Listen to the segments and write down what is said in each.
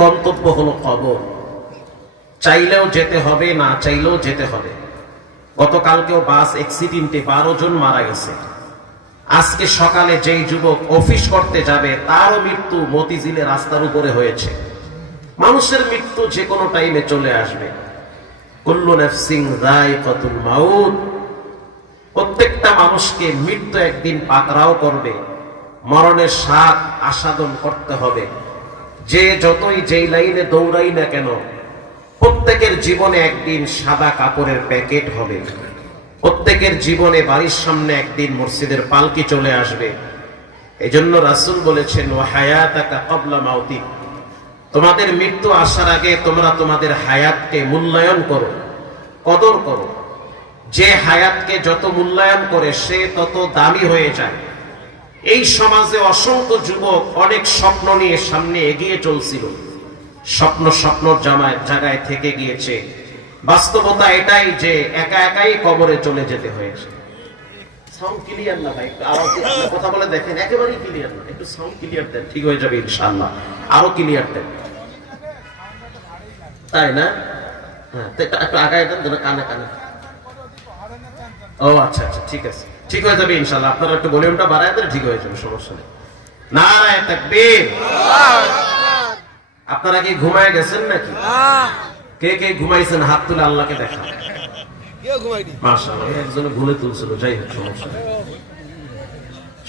গন্তব্য হলো কবর। চাইলেও যেতে হবে, না চাইলেও যেতে হবে। গতকালকেও বাস অ্যাক্সিডেন্টে 12 জন মারা গেছে। আজকে সকালে যেই যুবক অফিস করতে যাবে তারও মৃত্যু মতিঝিলে রাস্তার উপরে হয়েছে। মানুষের মৃত্যু যে কোনো টাইমে চলে আসবে। কুল্লু নাফসিন যায়িকাতুল মাউত, প্রত্যেকটা মানুষকে মৃত্যু একদিন পাকড়াও করবে। মরণের স্বাদ আস্বাদন করতে হবে। যে যতই যেই লাইনে দৌড়াই না কেন, প্রত্যেকের জীবনে একদিন সাদা কাপড়ের প্যাকেট হবে। প্রত্যেকের জীবনে বাড়ির সামনে একদিন মসজিদের পালকি চলে আসবে। এজন্য রাসূল বলেছেন, ওয়া হায়াতাকা ক্বাবলা মাউতিক, তোমাদের মৃত্যু আসার আগে তোমরা তোমাদের হায়াতকে মূল্যায়ন করো, কদর করো। যে হায়াতকে যত মূল্যায়ন করে সে তত দামি হয়ে যায়। এই সমাজে অসংখ্য যুবক অনেক স্বপ্ন নিয়ে সামনে এগিয়ে চলছিল, স্বপ্নর জায়গায় থেকে গিয়েছে। বাস্তবতা এটাই যে একা একাই কবরে চলে যেতে হয়েছে। সাউন্ড ক্লিয়ার না ভাই, একটু আওয়াজ দিয়ে কথা বলে দেখেন, একেবারেই ক্লিয়ার না, একটু সাউন্ড ক্লিয়ার দেন, ঠিক হয়ে যাবে ইনশাআল্লাহ। আরো ক্লিয়ার দেন, তাই না? হ্যাঁ, একটু আগায় দেন, কানে কানে। ও আচ্ছা আচ্ছা, ঠিক আছে, ঠিক হয়ে যাবে ইনশাআল্লাহ। আপনারা একটু ভলিউমটা বাড়ায় দেন, ঠিক হয়ে যাবে, সমস্যা নেই। নারায়ে তাকবীর। আপনারা কি ঘুমায় গেছেন নাকি? কে কে ঘুমাইছেন হাত তুলে আল্লাহকে দেখান। মাশাআল্লাহ, একজন ঘুরে তুলছিল, যাই হোক সমস্যা নেই।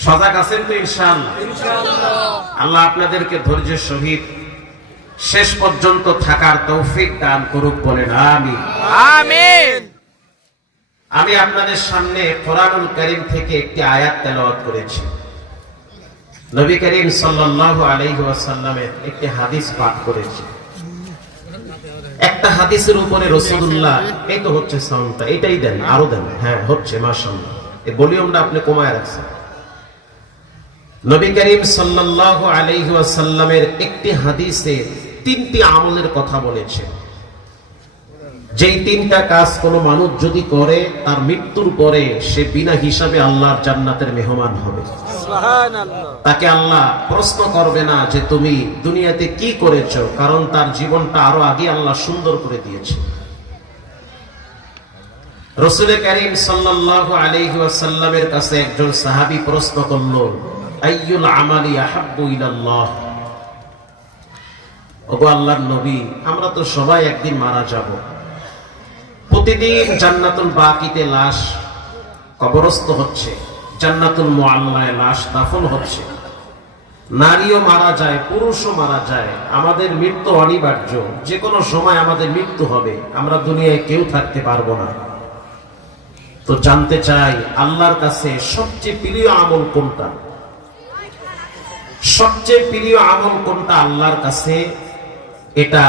সজাগ আছেন তো ইনশাআল্লাহ? আল্লাহ আপনাদেরকে ধৈর্যের সহিত শেষ পর্যন্ত থাকার তৌফিক দান করুক, বলেন আমিন। আমিন। আমি আপনাদের সামনে কোরআনুল কারীম থেকে একটি আয়াত তেলাওয়াত করেছি। নবী করিম সাল্লাল্লাহু আলাইহি ওয়াসাল্লামের একটি হাদিস পাঠ করেছি। একটা হাদিসের উপরে রাসূলুল্লাহ, এই তো হচ্ছে সাউন্ডটা, এটাই দেন, আরো দেন। হ্যাঁ হচ্ছে, মাশাআল্লাহ। এই ভলিউমটা আপনি কমায় রাখছেন। নবী করিম সাল্লাল্লাহু আলাইহি ওয়াসাল্লামের একটি হাদিসে 3টি আমলের কথা বলেছে। যেই 3টা কাজ কোনো মানুষ যদি করে, তার মৃত্যুর পরে সে বিনা হিসাবে আল্লাহর জান্নাতের মেহমান হবে। সুবহানাল্লাহ। তাকে আল্লাহ প্রশ্ন করবে না যে তুমি দুনিয়াতে কি করেছো, কারণ তার জীবনটা আরো আগে আল্লাহ সুন্দর করে দিয়েছে। রাসূল করিম সাল্লাল্লাহু আলাইহি ওয়াসাল্লামের কাছে একজন সাহাবী প্রশ্ন করল, আইয়ুল আমালি আহাব্বু ইলাল্লাহ। ওগো আল্লাহর নবী, আমরা তো সবাই একদিন মারা যাব। প্রতিদিন জান্নাতুল বাকিতে লাশ কবরস্থ হচ্ছে, জান্নাতুল মুআল্লায় লাশ দাফন হচ্ছে। নারীও মারা যায়, পুরুষও মারা যায়। আমাদের মৃত্যু অনিবার্য, যে কোনো সময় আমাদের মৃত্যু হবে, আমরা দুনিয়ায় কেউ থাকতে পারবো না। তো জানতে চাই আল্লাহর কাছে সবচেয়ে প্রিয় আমল কোনটা? সবচেয়ে প্রিয় আমল কোনটা আল্লাহর কাছে? এটা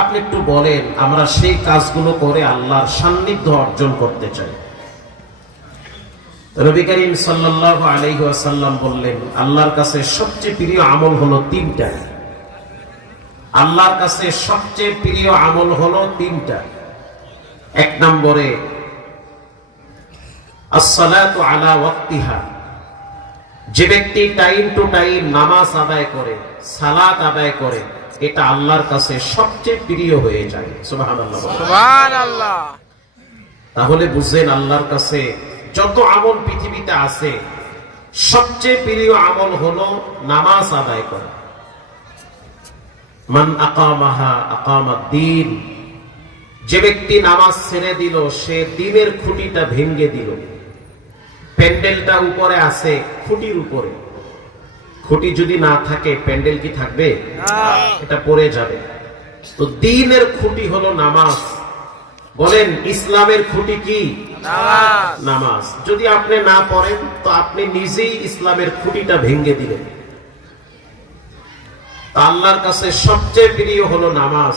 আপনি একটু বলেন, আমরা সেই কাজগুলো করে আল্লাহর সান্নিধ্য অর্জন করতে চাই। নবী করিম সাল্লাল্লাহু আলাইহি ওয়াসাল্লাম বললেন, আল্লাহর কাছে সবচেয়ে প্রিয় আমল হলো 3টা। আল্লাহর কাছে সবচেয়ে প্রিয় আমল হলো 3টা। 1 নম্বরে আসসালাতু আলা ওয়াক্তিহা। যে ব্যক্তি টাইম টু টাইম নামাজ আদায় করে, সালাত আদায় করে, এটা আল্লাহর কাছে সবচেয়ে প্রিয় হয়ে যায়। সুবহানাল্লাহ, সুবহানাল্লাহ। তাহলে বুঝেন আল্লাহর কাছে যত আমল পৃথিবীতে আছে, সবচেয়ে প্রিয় আমল হলো নামাজ আদায় করা। মান আকামাহা আকামাদ্দিন। যে ব্যক্তি নামাজ ছেড়ে দিল, সে দ্বীনের খুঁটিটা ভেঙে দিল। প্যান্ডেলটা উপরে আছে, খুঁটির উপরে। খুঁটি যদি না থাকে, প্যান্ডেল কি থাকবে? এটা পড়ে যাবে। তো দ্বীনের খুঁটি হলো নামাজ। বলেন, ইসলামের খুঁটি কি? নামাজ। যদি আপনি না পড়েন, তো আপনি নিজেই ইসলামের খুঁটিটা ভেঙে দিলেন। আল্লাহর কাছে সবচেয়ে প্রিয় হলো নামাজ।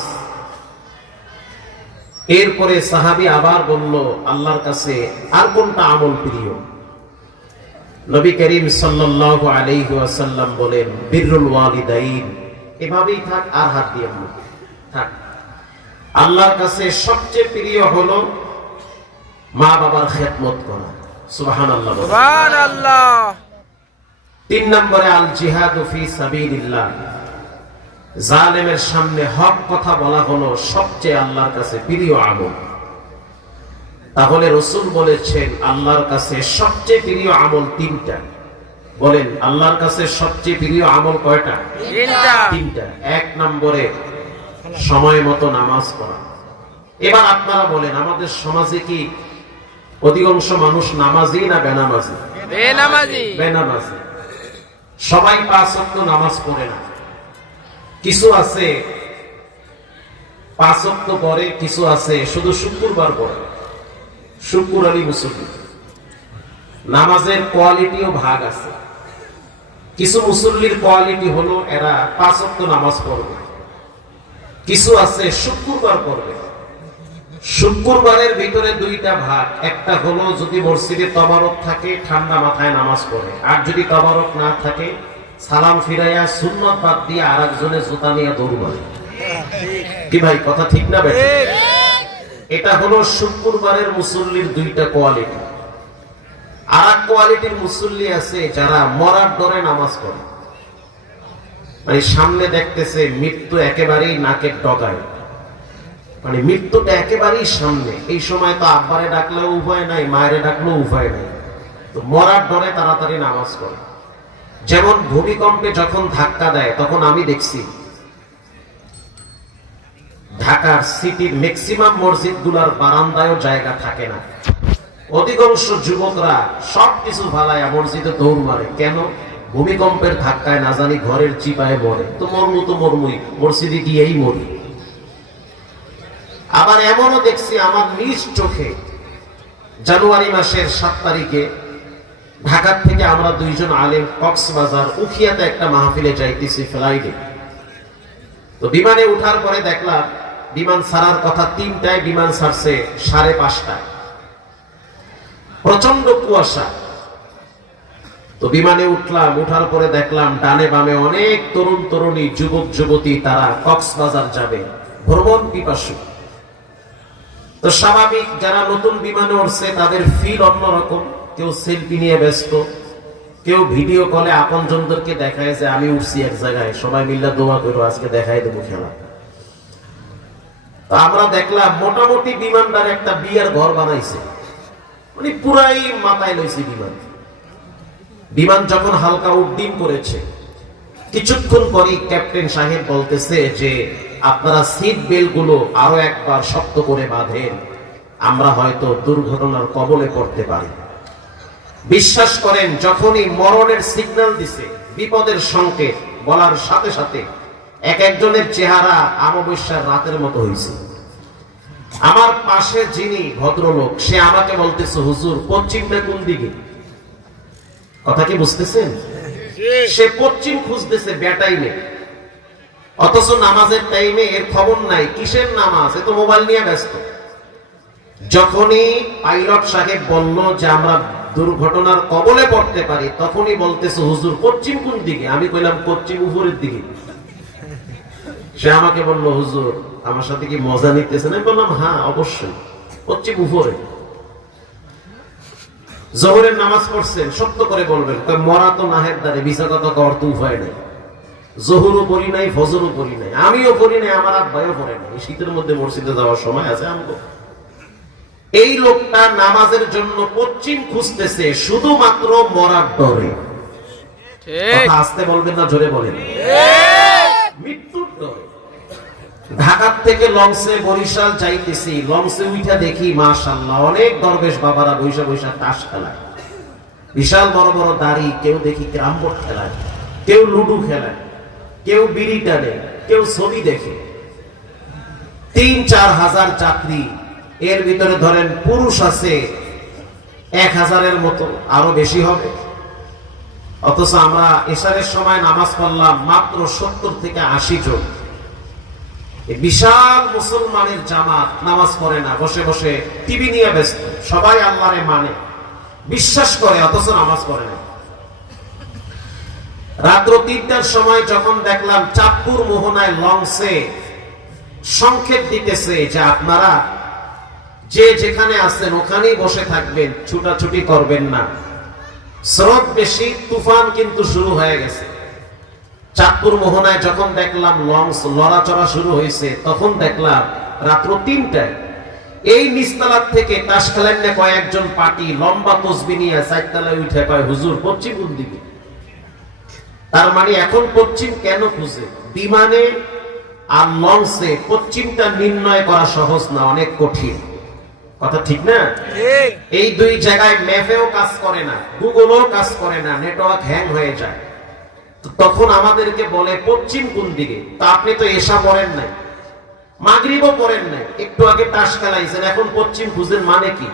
এরপরে সাহাবী আবার বলল, আল্লাহর কাছে আর কোনটা আমল প্রিয়? নবী করিম সাল্লাল্লাহু আলাইহি ওয়াসাল্লাম বলেন, বিররুল ওয়ালিদাইন। এভাবেই থাক, আর হাত দিয়ে থাক। আল্লাহর কাছে সবচেয়ে প্রিয় হলো মা বাবার খেদমত করা। সুবহানাল্লাহ, সুবহানাল্লাহ। 3 নম্বরে আল জিহাদু ফি সাবিলিল্লাহ। জালেমের সামনে হক কথা বলা হলো সবচেয়ে আল্লাহর কাছে প্রিয় আমল। তাহলে রাসূল বলেছেন আল্লাহর কাছে সবচেয়ে প্রিয় আমল তিনটা। বলেন আল্লাহর কাছে সবচেয়ে প্রিয় আমল কয়টা? তিনটা। এক নম্বরে সময় মতো নামাজ পড়া। এবার আপনারা বলেন আমাদের সমাজে কি অধিকাংশ মানুষ নামাজি না বেনামাজি? বেনামাজি। সবাই 5 ওয়াক্ত নামাজ পড়ে না। কিছু আছে 5 ওয়াক্ত পড়ে, কিছু আছে শুধু শুক্রবার পড়ে। শুক্র আলী মুসল্লি। নামাজের কোয়ালিটিও ভাগ আছে। কিছু মুসল্লির কোয়ালিটি হলো এরা 5 ওয়াক্ত নামাজ পড়বে, কিছু আছে শুক্রবার পড়বে। শুক্রবারের ভিতরে দুইটা ভাগ। একটা হলো যদি মসজিদে তবারক থাকে ঠান্ডা মাথায় নামাজ পড়ে, আর যদি তবারক না থাকে সালাম ফিরাইয়া সুন্নত বাদ দিয়ে আরেকজনের জুতা নিয়ে দৌড় মারে। কি ভাই কথা ঠিক না ভাই? এটা হলো শুক্রবারের মুসল্লির দুইটা কোয়ালিটি। আর এক কোয়ালিটির মুসল্লি আছে যারা মরার ডরে নামাজ পড়ে, মানে সামনে দেখতেছে মৃত্যু একেবারেই নাকের ডগায়, মানে মৃত্যুটা একেবারেই সামনে। এই সময় তো আব্বারে ডাকলেও উপায় নাই, মায়েরে ডাকলেও উপায় নাই, তো মরার ডরে তাড়াতাড়ি নামাজ পড়ে। যেমন ভূমিকম্পে যখন ধাক্কা দেয় তখন আমি দেখছি ঢাকার সিটির ম্যাক্সিমাম মসজিদগুলোর বারান্দায়ও জায়গা থাকে না। অধিকাংশ যুবকরা সবকিছু ফালায়া মসজিদে দৌড় মারে। কেন? ভূমিকম্পের ধাক্কায় না জানি ঘরের চিপায় মরে, তো মরমুই মসজিদে গিয়েই মরি। আবার এমনও দেখছি আমার নিজ চোখে, জানুয়ারি মাসের 7 তারিখে ঢাকার থেকে আমরা 2 জন আলেম কক্সবাজার উখিয়াতে একটা মাহফিলে যাইতেছি ফ্লাইটে। তো বিমানে উঠার পরে দেখলাম বিমান ছাড়ার কথা 3টায়, বিমান ছাড়ছে 5:30টায়। প্রচন্ড কুয়াশা। তো বিমানে উঠলাম, উঠার পরে দেখলাম ডানে বামে অনেক তরুণ তরুণী, যুবক যুবতী, তারা কক্সবাজার যাবে, ভ্রমণ পিপাসু। তো স্বাভাবিক যারা নতুন বিমানে উঠছে তাদের ফিল অন্যরকম। কেউ সেলফি নিয়ে ব্যস্ত, কেউ ভিডিও কলে আপনজনদেরকে দেখায় যে আমি উঠছি এক জায়গায়, সবাই মিল্লা দোয়া করো আজকে দেখাই দেবো খেলা। তো আমরা দেখলাম মোটামুটি বিমানটার একটা বিয়ের ঘর বানাইছে, মানে পুরাই মাথায় লইছে বিমান। বিমান যখন হালকা উড্ডীন করেছে, কিছুক্ষণ পরেই ক্যাপ্টেন সাহেব বলতেছে যে আপনারা সিট বেল্ট গুলো আরো একবার শক্ত করে বাঁধেন, আমরা হয়তো দুর্ঘটনার কবলে পড়তে পারি। বিশ্বাস করেন যখনই মরণের সিগন্যাল দিছে, বিপদের সংকেত বলার সাথে সাথে এক একজনের চেহারা অমাবস্যার রাতের মতো হয়েছে। আমার পাশে যিনি ভদ্রলোক, সে আমাকে বলতেছে হুজুর পশ্চিমটা কোন দিকে? কথা কি বুঝতেছেন? সে পশ্চিম খুঁজতেছে বেটাইমে, অথচ নামাজের টাইমে এর খবর নাই। কিসের নামাজ? এ তো মোবাইল নিয়ে ব্যস্ত। যখনই পাইলট সাহেব বলল যে আমরা দুর্ঘটনার কবলে পড়তে পারি, তখনই বলতেছে হুজুর পশ্চিম কোন দিকে? আমি কইলাম পশ্চিম উপরের দিকে। সে আমাকে বলল হুজুর আমার সাথে কি মজা নিতেছেন? আমি বললাম হ্যাঁ অবশ্যই, পশ্চিম উপরে। জোহরের নামাজ পড়ছেন, সত্য করে বলবেন। মরা তো নাহের দ্বারে, বিচার কথা কর তো উপায় নাই। জোহরও পড়ি নাই, ফজরও পড়ি নাই, আমিও পড়ি নাই, আমার আব্বাইও পড়ে নাই। শীতের মধ্যে মসজিদে যাওয়ার সময় আছে আমগো। এই লোকটা নামাজের জন্য পশ্চিম খুঁজতেছে শুধুমাত্র মরার ডরে। কথা আস্তে বলবেন না জোরে বলেন? মৃত্যুর ডরে। ঢাকার থেকে লঞ্চে বরিশাল যাইতেছি, লঞ্চে উঠা দেখি মাশাআল্লাহ অনেক দরবেশ বাবারা বৈশা বৈশা তাস খেলায়, বিশাল বড় বড় দাড়ি। কেউ দেখি ক্যারাম বোর্ড খেলায়, কেউ লুডু খেলায়, কেউ বিড়ি টানে, কেউ ছবি দেখে। 3-4 হাজার যাত্রী, এর ভিতরে ধরেন পুরুষ আছে 1000-এর মতো, আরো বেশি হবে। অথচ আমরা এশারের সময় নামাজ পড়লাম মাত্র 70 থেকে 80 জন। বিশাল মুসলমানের জামাত নামাজ পড়ে না, বসে বসে টিভি নিয়ে ব্যস্ত। সবাই আল্লাহরে মানে, বিশ্বাস করে, অথচ নামাজ পড়ে না। রাত্র 3টার সময় যখন দেখলাম চাঁদপুর মোহনায় লঞ্চে সংকেত দিতেছে যে আপনারা যে যেখানে আছেন ওখানেই বসে থাকবেন, ছুটাছুটি করবেন না, স্রোত বেশি, তুফান কিন্তু শুরু হয়ে গেছে। চাঁদপুর মোহনায় যখন দেখলাম লঞ্চ লড়াচড়া শুরু হয়েছে, তখন দেখলাম রাত্র 3টায় এই নিচতলার থেকে তাস খেলেন না কয়েকজন পার্টি লম্বা তসবি নিয়ে 4তলায় উঠে কয় হুজুর পশ্চিম কোন দিকে। তার মানে এখন পশ্চিম কেন খুঁজে? বিমানে আর লঞ্চে পশ্চিমটা নির্ণয় করা সহজ না, অনেক কঠিন। কথা ঠিক না? এই দুই জায়গায় ম্যাপেও কাজ করে না, গুগলও কাজ করে না, নেটওয়ার্ক হ্যাং হয়ে যায়। তখন আমাদেরকে বলে পশ্চিম কোন দিকে। তা আপনি তো এশা পড়েন নাই, মাগরিবও পড়েন নাই, একটু আগে তাস খেলাইছেন, এখন পশ্চিম খুঁজেন মানে কি?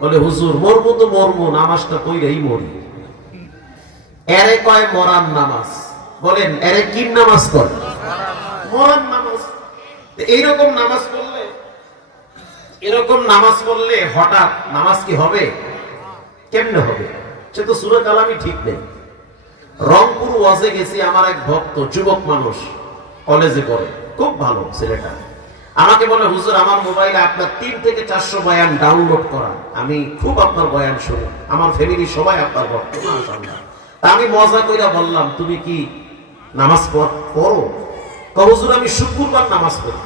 বলে হুজুর মরমু তো মরমু, নামাজটা কইরেই মরি। এরে কয় মরান নামাজ। বলেন এরে কি নামাজ করে? মরান নামাজ। এইরকম নামাজ পড়লে, এরকম নামাজ পড়লে হঠাৎ নামাজ কি হবে? কেমনে হবে? সে তো সূরা কালামই ঠিক নেই। রংপুর ওয়াজে গেছি, আমার এক ভক্ত যুবক মানুষ, কলেজে পড়ে, খুব ভালো ছেলেটা। আমাকে বলে হুজুর আমার মোবাইলে আপনার 3 থেকে 400 বয়ান ডাউনলোড করা, আমি খুব আপনার বয়ান শুনি, আমার ফ্যামিলি সবাই আপনার ভক্ত। মাশাআল্লাহ। তা আমি মজা কইরা বললাম তুমি কি নামাজ পড়ো? হুজুর আমি শুক্রবার নামাজ পড়ি।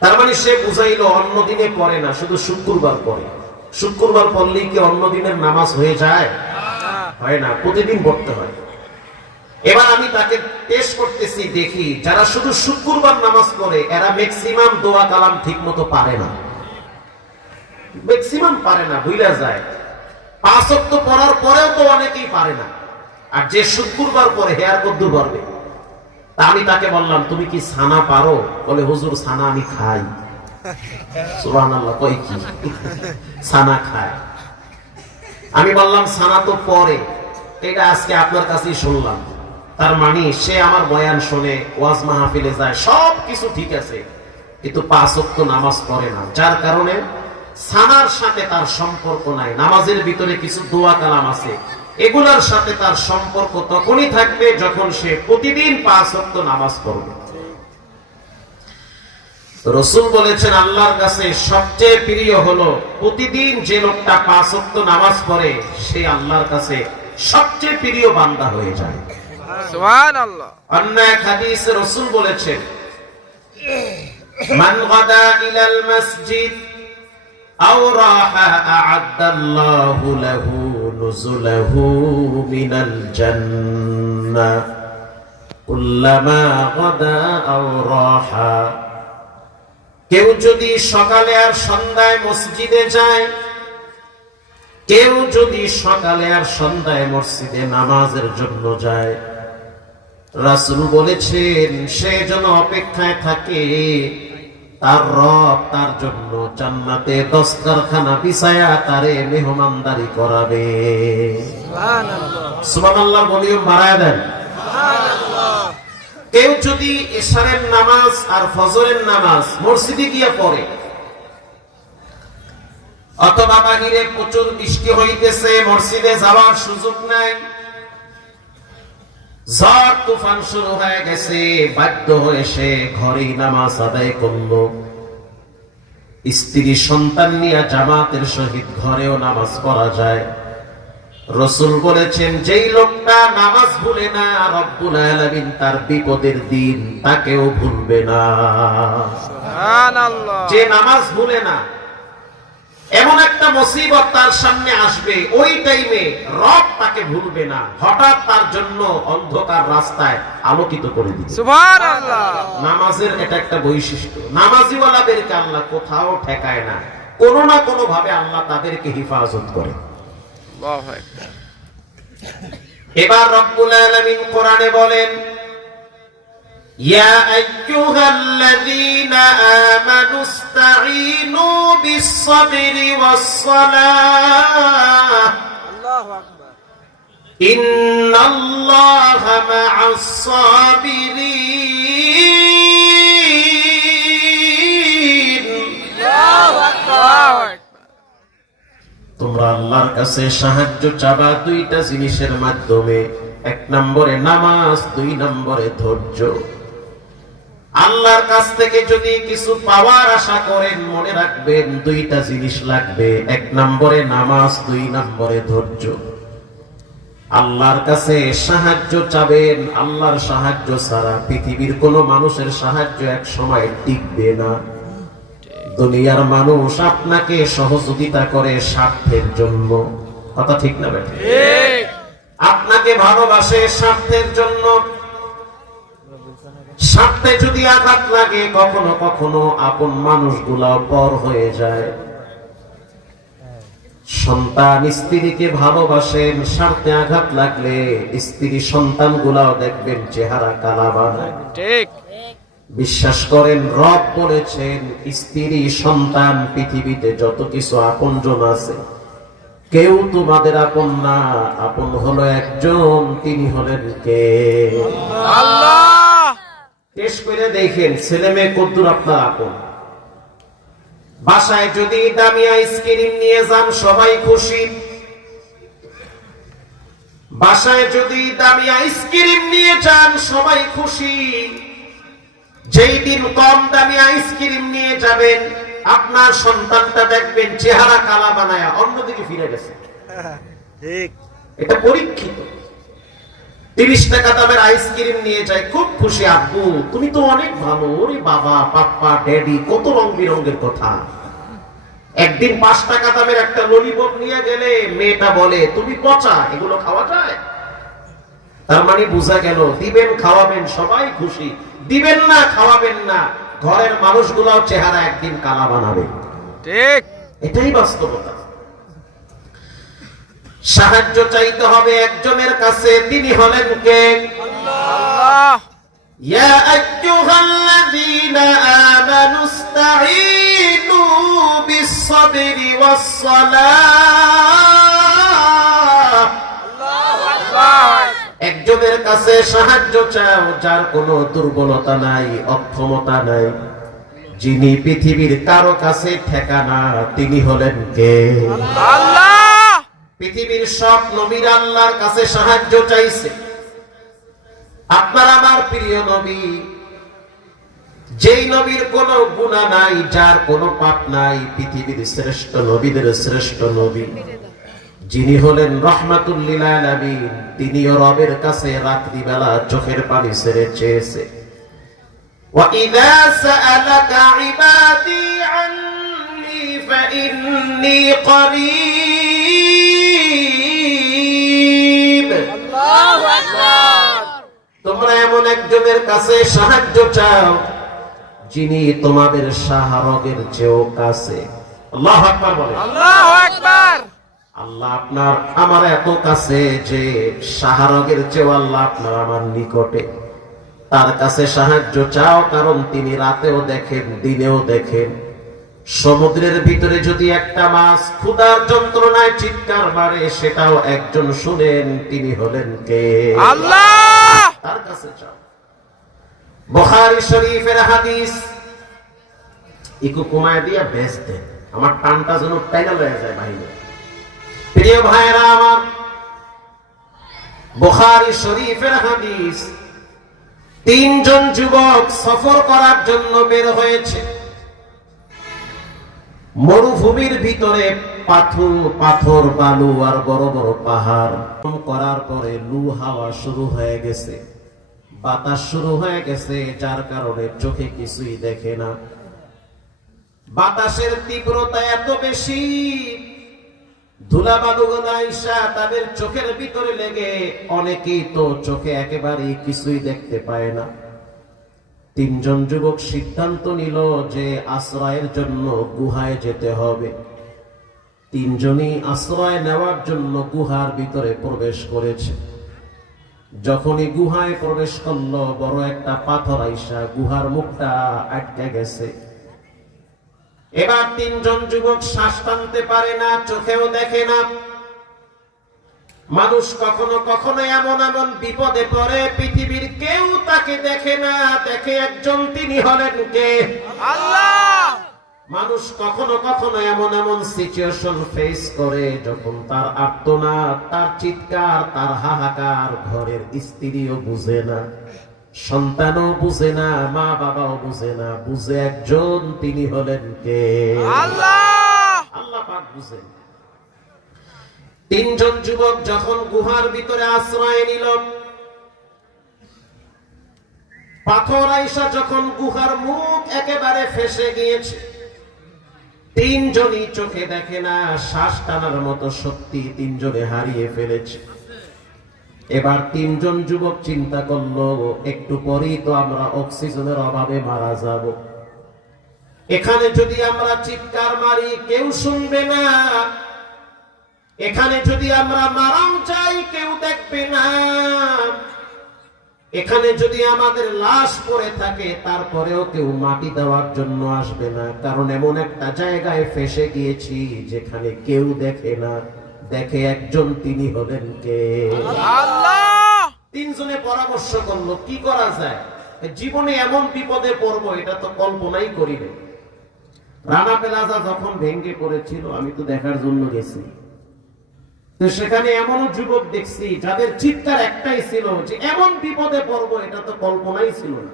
তার মানে সে বুঝাইলো অন্য দিনে পড়ে না, শুধু শুক্রবার পড়ে। শুক্রবার পড়লেই কি অন্য দিনের নামাজ হয়ে যায়? হয় না, প্রতিদিন পড়তে হয়। এবার আমি তাকে টেস্ট করতেছি, দেখি যারা শুধু শুক্রবার নামাজ পড়ে এরা ম্যাক্সিমাম দোয়া কালাম ঠিক মতো পারে না, ম্যাক্সিমাম পারে না, ভুলে যায়। 5 ওয়াক্ত পড়ার পরেও তো অনেকেই পারে না। আর যে শুক্রবার পড়ে হে আর কদ্দুর পারবে? তা আমি তাকে বললাম তুমি কি ছানা পারো? বলে হুজুর ছানা আমি খাই। সুবহানাল্লাহ, কই কি ছানা খায়? আমি বললাম ছানা তো পরে, এটা আজকে আপনার কাছেই শুনলাম। তার মানে সে আমার বয়ান শুনে, ওয়াজ মাহফিলে যায়, সব কিছু ঠিক আছে, কিন্তু 5 ওয়াক্ত নামাজ পড়ে না। যার কারণে ছানার সাথে তার সম্পর্ক নাই। নামাজের ভিতরে কিছু দোয়া কালাম আছে, এগুলোর সাথে তার সম্পর্ক তখনই থাকবে যখন সে প্রতিদিন 5 ওয়াক্ত নামাজ পড়বে। রাসূল বলেছেন আল্লাহর কাছে সবচেয়ে প্রিয় হলো প্রতিদিন যে লোকটা 5 ওয়াক্ত নামাজ পড়ে, সে আল্লাহর কাছে সবচেয়ে প্রিয় বান্দা হয়ে যায়। সুবহানাল্লাহ। অন্য এক হাদিসে রাসূল বলেছেন মান গাদা ইলাল মসজিদ আও রাহা আ'আদাল্লাহু লাহু নুজুলাহু মিনাল জান্নাহ কুল্লামা গাদা আও রাহা। কেউ যদি সকালে আর সন্ধ্যায় মসজিদে যায়, কেউ যদি সকালে আর সন্ধ্যায় মসজিদে নামাজের জন্য যায়, রাসূল বলেছেন সে যেন অপেক্ষায় থাকে তার রব তার জন্য জান্নাতে দস্তরখানা বিছায়া তারে মেহমানদারি করাবে। সুবহানাল্লাহ, সুবহানাল্লাহ বলিও বাড়ায় দেন। সুবহানাল্লাহ। কেউ যদি এশারের নামাজ আর ফজরের নামাজ মসজিদে গিয়ে পড়ে, অথবা বাহিরে প্রচুর বৃষ্টি হইতেছে, মসজিদে যাওয়ার সুযোগ নাই, ঝড় তুফান শুরু হয়ে গেছে, বাধ্য হয়ে সে ঘরেই নামাজ আদায় করলো, স্ত্রী সন্তান নিয়ে জামাতের সহিত ঘরেও নামাজ পড়া যায়। রাসূল বলেছেন যেই লোকটা নামাজ ভুলে না, রব্বুল আলামিন তার বিপদের দিন তাকেও ভুলবে না। সুবহানাল্লাহ। যে নামাজ ভুলে না, এমন একটা মুসিবত তার সামনে আসবে, ওই টাইমে রব তাকে ভুলবে না, হঠাৎ তার জন্য অন্ধকার রাস্তায় আলোকিত করে দিবে। সুবহানাল্লাহ। নামাজের এটা একটা বৈশিষ্ট্য। নামাজিওয়ালাদেরকে আল্লাহ কোথাও ঠেকায় না, কোনো না কোনো ভাবে আল্লাহ তাদেরকে হিফাজত করে। আল্লাহু আকবার। এবার রব্বুল আলামিন কোরআনে বলেন ইয়া আইয়ুহাল্লাযীনা আমানুস্তাঈনু বিস-সাবরি ওয়াস-সালাহ আল্লাহু আকবার। ইন্নাল্লাহা মা'আস-সাবিরিন। আল্লাহু আকবার। তোমরা আল্লাহর কাছে সাহায্য চাবা দুইটা জিনিসের মাধ্যমে, 1 নম্বরে নামাজ, 2 নম্বরে ধৈর্য। আল্লাহর কাছ থেকে যদি কিছু পাওয়ার আশা করেন, মনে রাখবেন 2টা জিনিস লাগবে, 1 নম্বরে নামাজ, 2 নম্বরে ধৈর্য। আল্লাহর কাছে সাহায্য চাবেন। আল্লাহর সাহায্য ছাড়া পৃথিবীর কোনো মানুষের সাহায্য এক সময় টিকবে না। দুনিয়ার মানুষ আপনাকে সহযোগিতা করে স্বার্থের জন্য, কথা ঠিক না বেটা? ঠিক। আপনাকে ভালোবাসে স্বার্থের জন্য। স্বার্থে যদি আঘাত লাগে, কখনো কখনো আপন মানুষগুলা পর হয়ে যায়। সন্তান স্ত্রীকে ভালোবাসেন, স্বার্থে আঘাত লাগলে স্ত্রী সন্তান গুলাও দেখবেন চেহারা কালা বানায়। ঠিক। বিশ্বাস করেন, রব বলেছেন স্ত্রী সন্তান পৃথিবীতে যত কিছু আপনজন আছে, কেউ তোমাদের আপন না। আপন হলো একজন, তিনি হলেন কে? আল্লাহ। টেস্ট করে দেখেন ছেলে মেয়ে কদ্দুর আপনার আপন। বাসায় যদি দামি আইসক্রিম নিয়ে যান সবাই খুশি। বাসায় যদি দামি আইসক্রিম নিয়ে যান সবাই খুশি। যেই দিন কম দামি আইসক্রিম নিয়ে যাবেন, আপনার সন্তানটা দেখবেন চেহারা কালা বানায়া অন্যদিকে ফিরে গেছে। ঠিক। এটা পরীক্ষিত। 30 টাকা দামের আইসক্রিম নিয়ে যায়, খুব খুশি, আব্বু তুমি তো অনেক ভালো, ওরে বাবা পাপ্পা ড্যাডি কত রং বিরঙ্গের কথা। একদিন 5 টাকা দামের একটা ললিপপ নিয়ে গেলে মেয়েটা বলে তুমি পচা, এগুলো খাওয়া যায়? তার মানে বোঝা গেল দিবেন খাওয়াবেন সবাই খুশি, দিবেন না খাওয়াবেন না ঘরের মানুষগুলোও চেহারা একদিন কালা বানাবে। ঠিক। এটাই বাস্তবতা। সাহায্য চাইতে হবে একজনের কাছে, তিনি হলেন কে? আল্লাহ। ইয়া আইয়ুহাল্লাযীনা আমানু ইসতাঈনু বিস-সাবরি ওয়াস-সালাহ। আল্লাহ। একজনের কাছে সাহায্য চাও যার কোনো দুর্বলতা নাই, অক্ষমতা নাই, যিনি পৃথিবীর কারো কাছে ঠেকানা, তিনি হলেন কে? আল্লাহ। পৃথিবীর সব নবীরা আল্লাহর কাছে সাহায্য চাইছে। আপনার আমার প্রিয় নবী, যেই নবীর কোনো গুনাহ নাই, যার কোনো পাপ নাই, পৃথিবীর শ্রেষ্ঠ নবীদের শ্রেষ্ঠ নবী, যিনি হলেন রাহমাতুল লিল আলামিন, তিনিও রবের কাছে রাত্রিবেলা চোখের পানি ছেড়ে চেয়েছে। ওয়া ইযা সাআলাকা ইবাদি আন্নী ফাইন্নী করিব। আল্লাহু আকবার। তোমরা এমন একজনের কাছে সাহায্য চাও যিনি তোমাদের শাহরগের চেয়েও কাছে। আল্লাহু আকবার বলে। আল্লাহু আকবার। আল্লাহ আপনার আমার এত কাছে যে শাহরগের চেয়েও আল্লাহ আপনার আমার নিকটে। তার কাছে সাহায্য চাও, কারণ তিনি রাতেও দেখেন, দিনেও দেখেন। সমুদ্রের ভিতরে যদি একটা মাছ ক্ষুধার যন্ত্রণায় চিৎকার মারে, সেটাও একজন শুনেন, তিনি হলেন কে? আল্লাহ। তার কাছে চাও। বুখারী শরীফের হাদিস, ইকু কমায় দিয়া বেচ দেন, আমার টানটা যেন টাইনা লয়ে যায় বাইরে। প্রিয় ভাইরা আমার, বুখারী শরীফের হাদিস, 3 জন যুবক সফর করার জন্য বের হয়েছে। মরুভূমির ভিতরে পাথর বালু আর বড় বড় পাহাড় করার পরে লু হাওয়া শুরু হয়ে গেছে, বাতাস শুরু হয়ে গেছে, যার কারণে চোখে কিছুই দেখে না। বাতাসের তীব্রতা এত বেশি, ধুলাবালুগুলো আইসা তাদের চোখের ভিতরে লেগে অনেকেই তো চোখে একেবারেই কিছুই দেখতে পায় না। 3 জন যুবক সিদ্ধান্ত নিল যে আশ্রয়ের জন্য গুহায় যেতে হবে। 3 জনই আশ্রয় নেওয়ার জন্য গুহার ভিতরে প্রবেশ করেছে। যখনই গুহায় প্রবেশ করলো, বড় একটা পাথর আইসা গুহার মুখটা আটকে গেছে। এবার 3 জন যুবক শ্বাস টানতে পারে না, চোখেও দেখে না। মানুষ কখনো কখনো এমন এমন বিপদে পড়ে, পৃথিবীর কেউ তাকে দেখে না, দেখে একজন, তিনি হলেন কে? আল্লাহ। মানুষ কখনো কখনো এমন এমন সিচুয়েশন ফেস করে, যখন তার আর্তনাদ, তার চিৎকার, তার হাহাকার ঘরের স্ত্রীও বুঝে না, সন্তানও বুঝে না, মা বাবাও বুঝে না, বুঝে একজন, তিনি হলেন কে? আল্লাহ। আল্লাহ পাক বুঝেন। তিনজন যুবক যখন গুহার ভিতরে আশ্রয় নিল, পাথর আইসা যখন গুহার মুখ একেবারে ফেসে গিয়েছে, তিনজনই চোখে দেখে না, শ্বাস টানার মতো শক্তি তিনজনে হারিয়ে ফেলেছে। এবার তিনজন যুবক চিন্তা করলো, একটু পরেই তো আমরা অক্সিজেনের অভাবে মারা যাব। এখানে যদি আমরা চিৎকার মারি কেউ শুনবে না, এখানে যদি আমরা মারাও চাই কেউ দেখবে না, এখানে যদি আমাদের লাশ পড়ে থাকে তারপরেও কেউ মাটি দেওয়ার জন্য আসবে না, কারণ এমন একটা জায়গায় ফেসে গিয়েছি যেখানে কেউ দেখে না, দেখে একজন, তিনি হলেন কে? আল্লাহ। তিনজনে পরামর্শ করলো কি করা যায়, জীবনে এমন বিপদে পড়বো এটা তো কল্পনাই করিনি। রানা প্লাজা যখন ভেঙে পড়েছিল আমি তো দেখার জন্য গেছি, তো সেখানে এমনও যুবক দেখছি যাদের চিৎকার একটাই ছিল যে এমন বিপদে পড়বো এটা তো কল্পনাই ছিল না।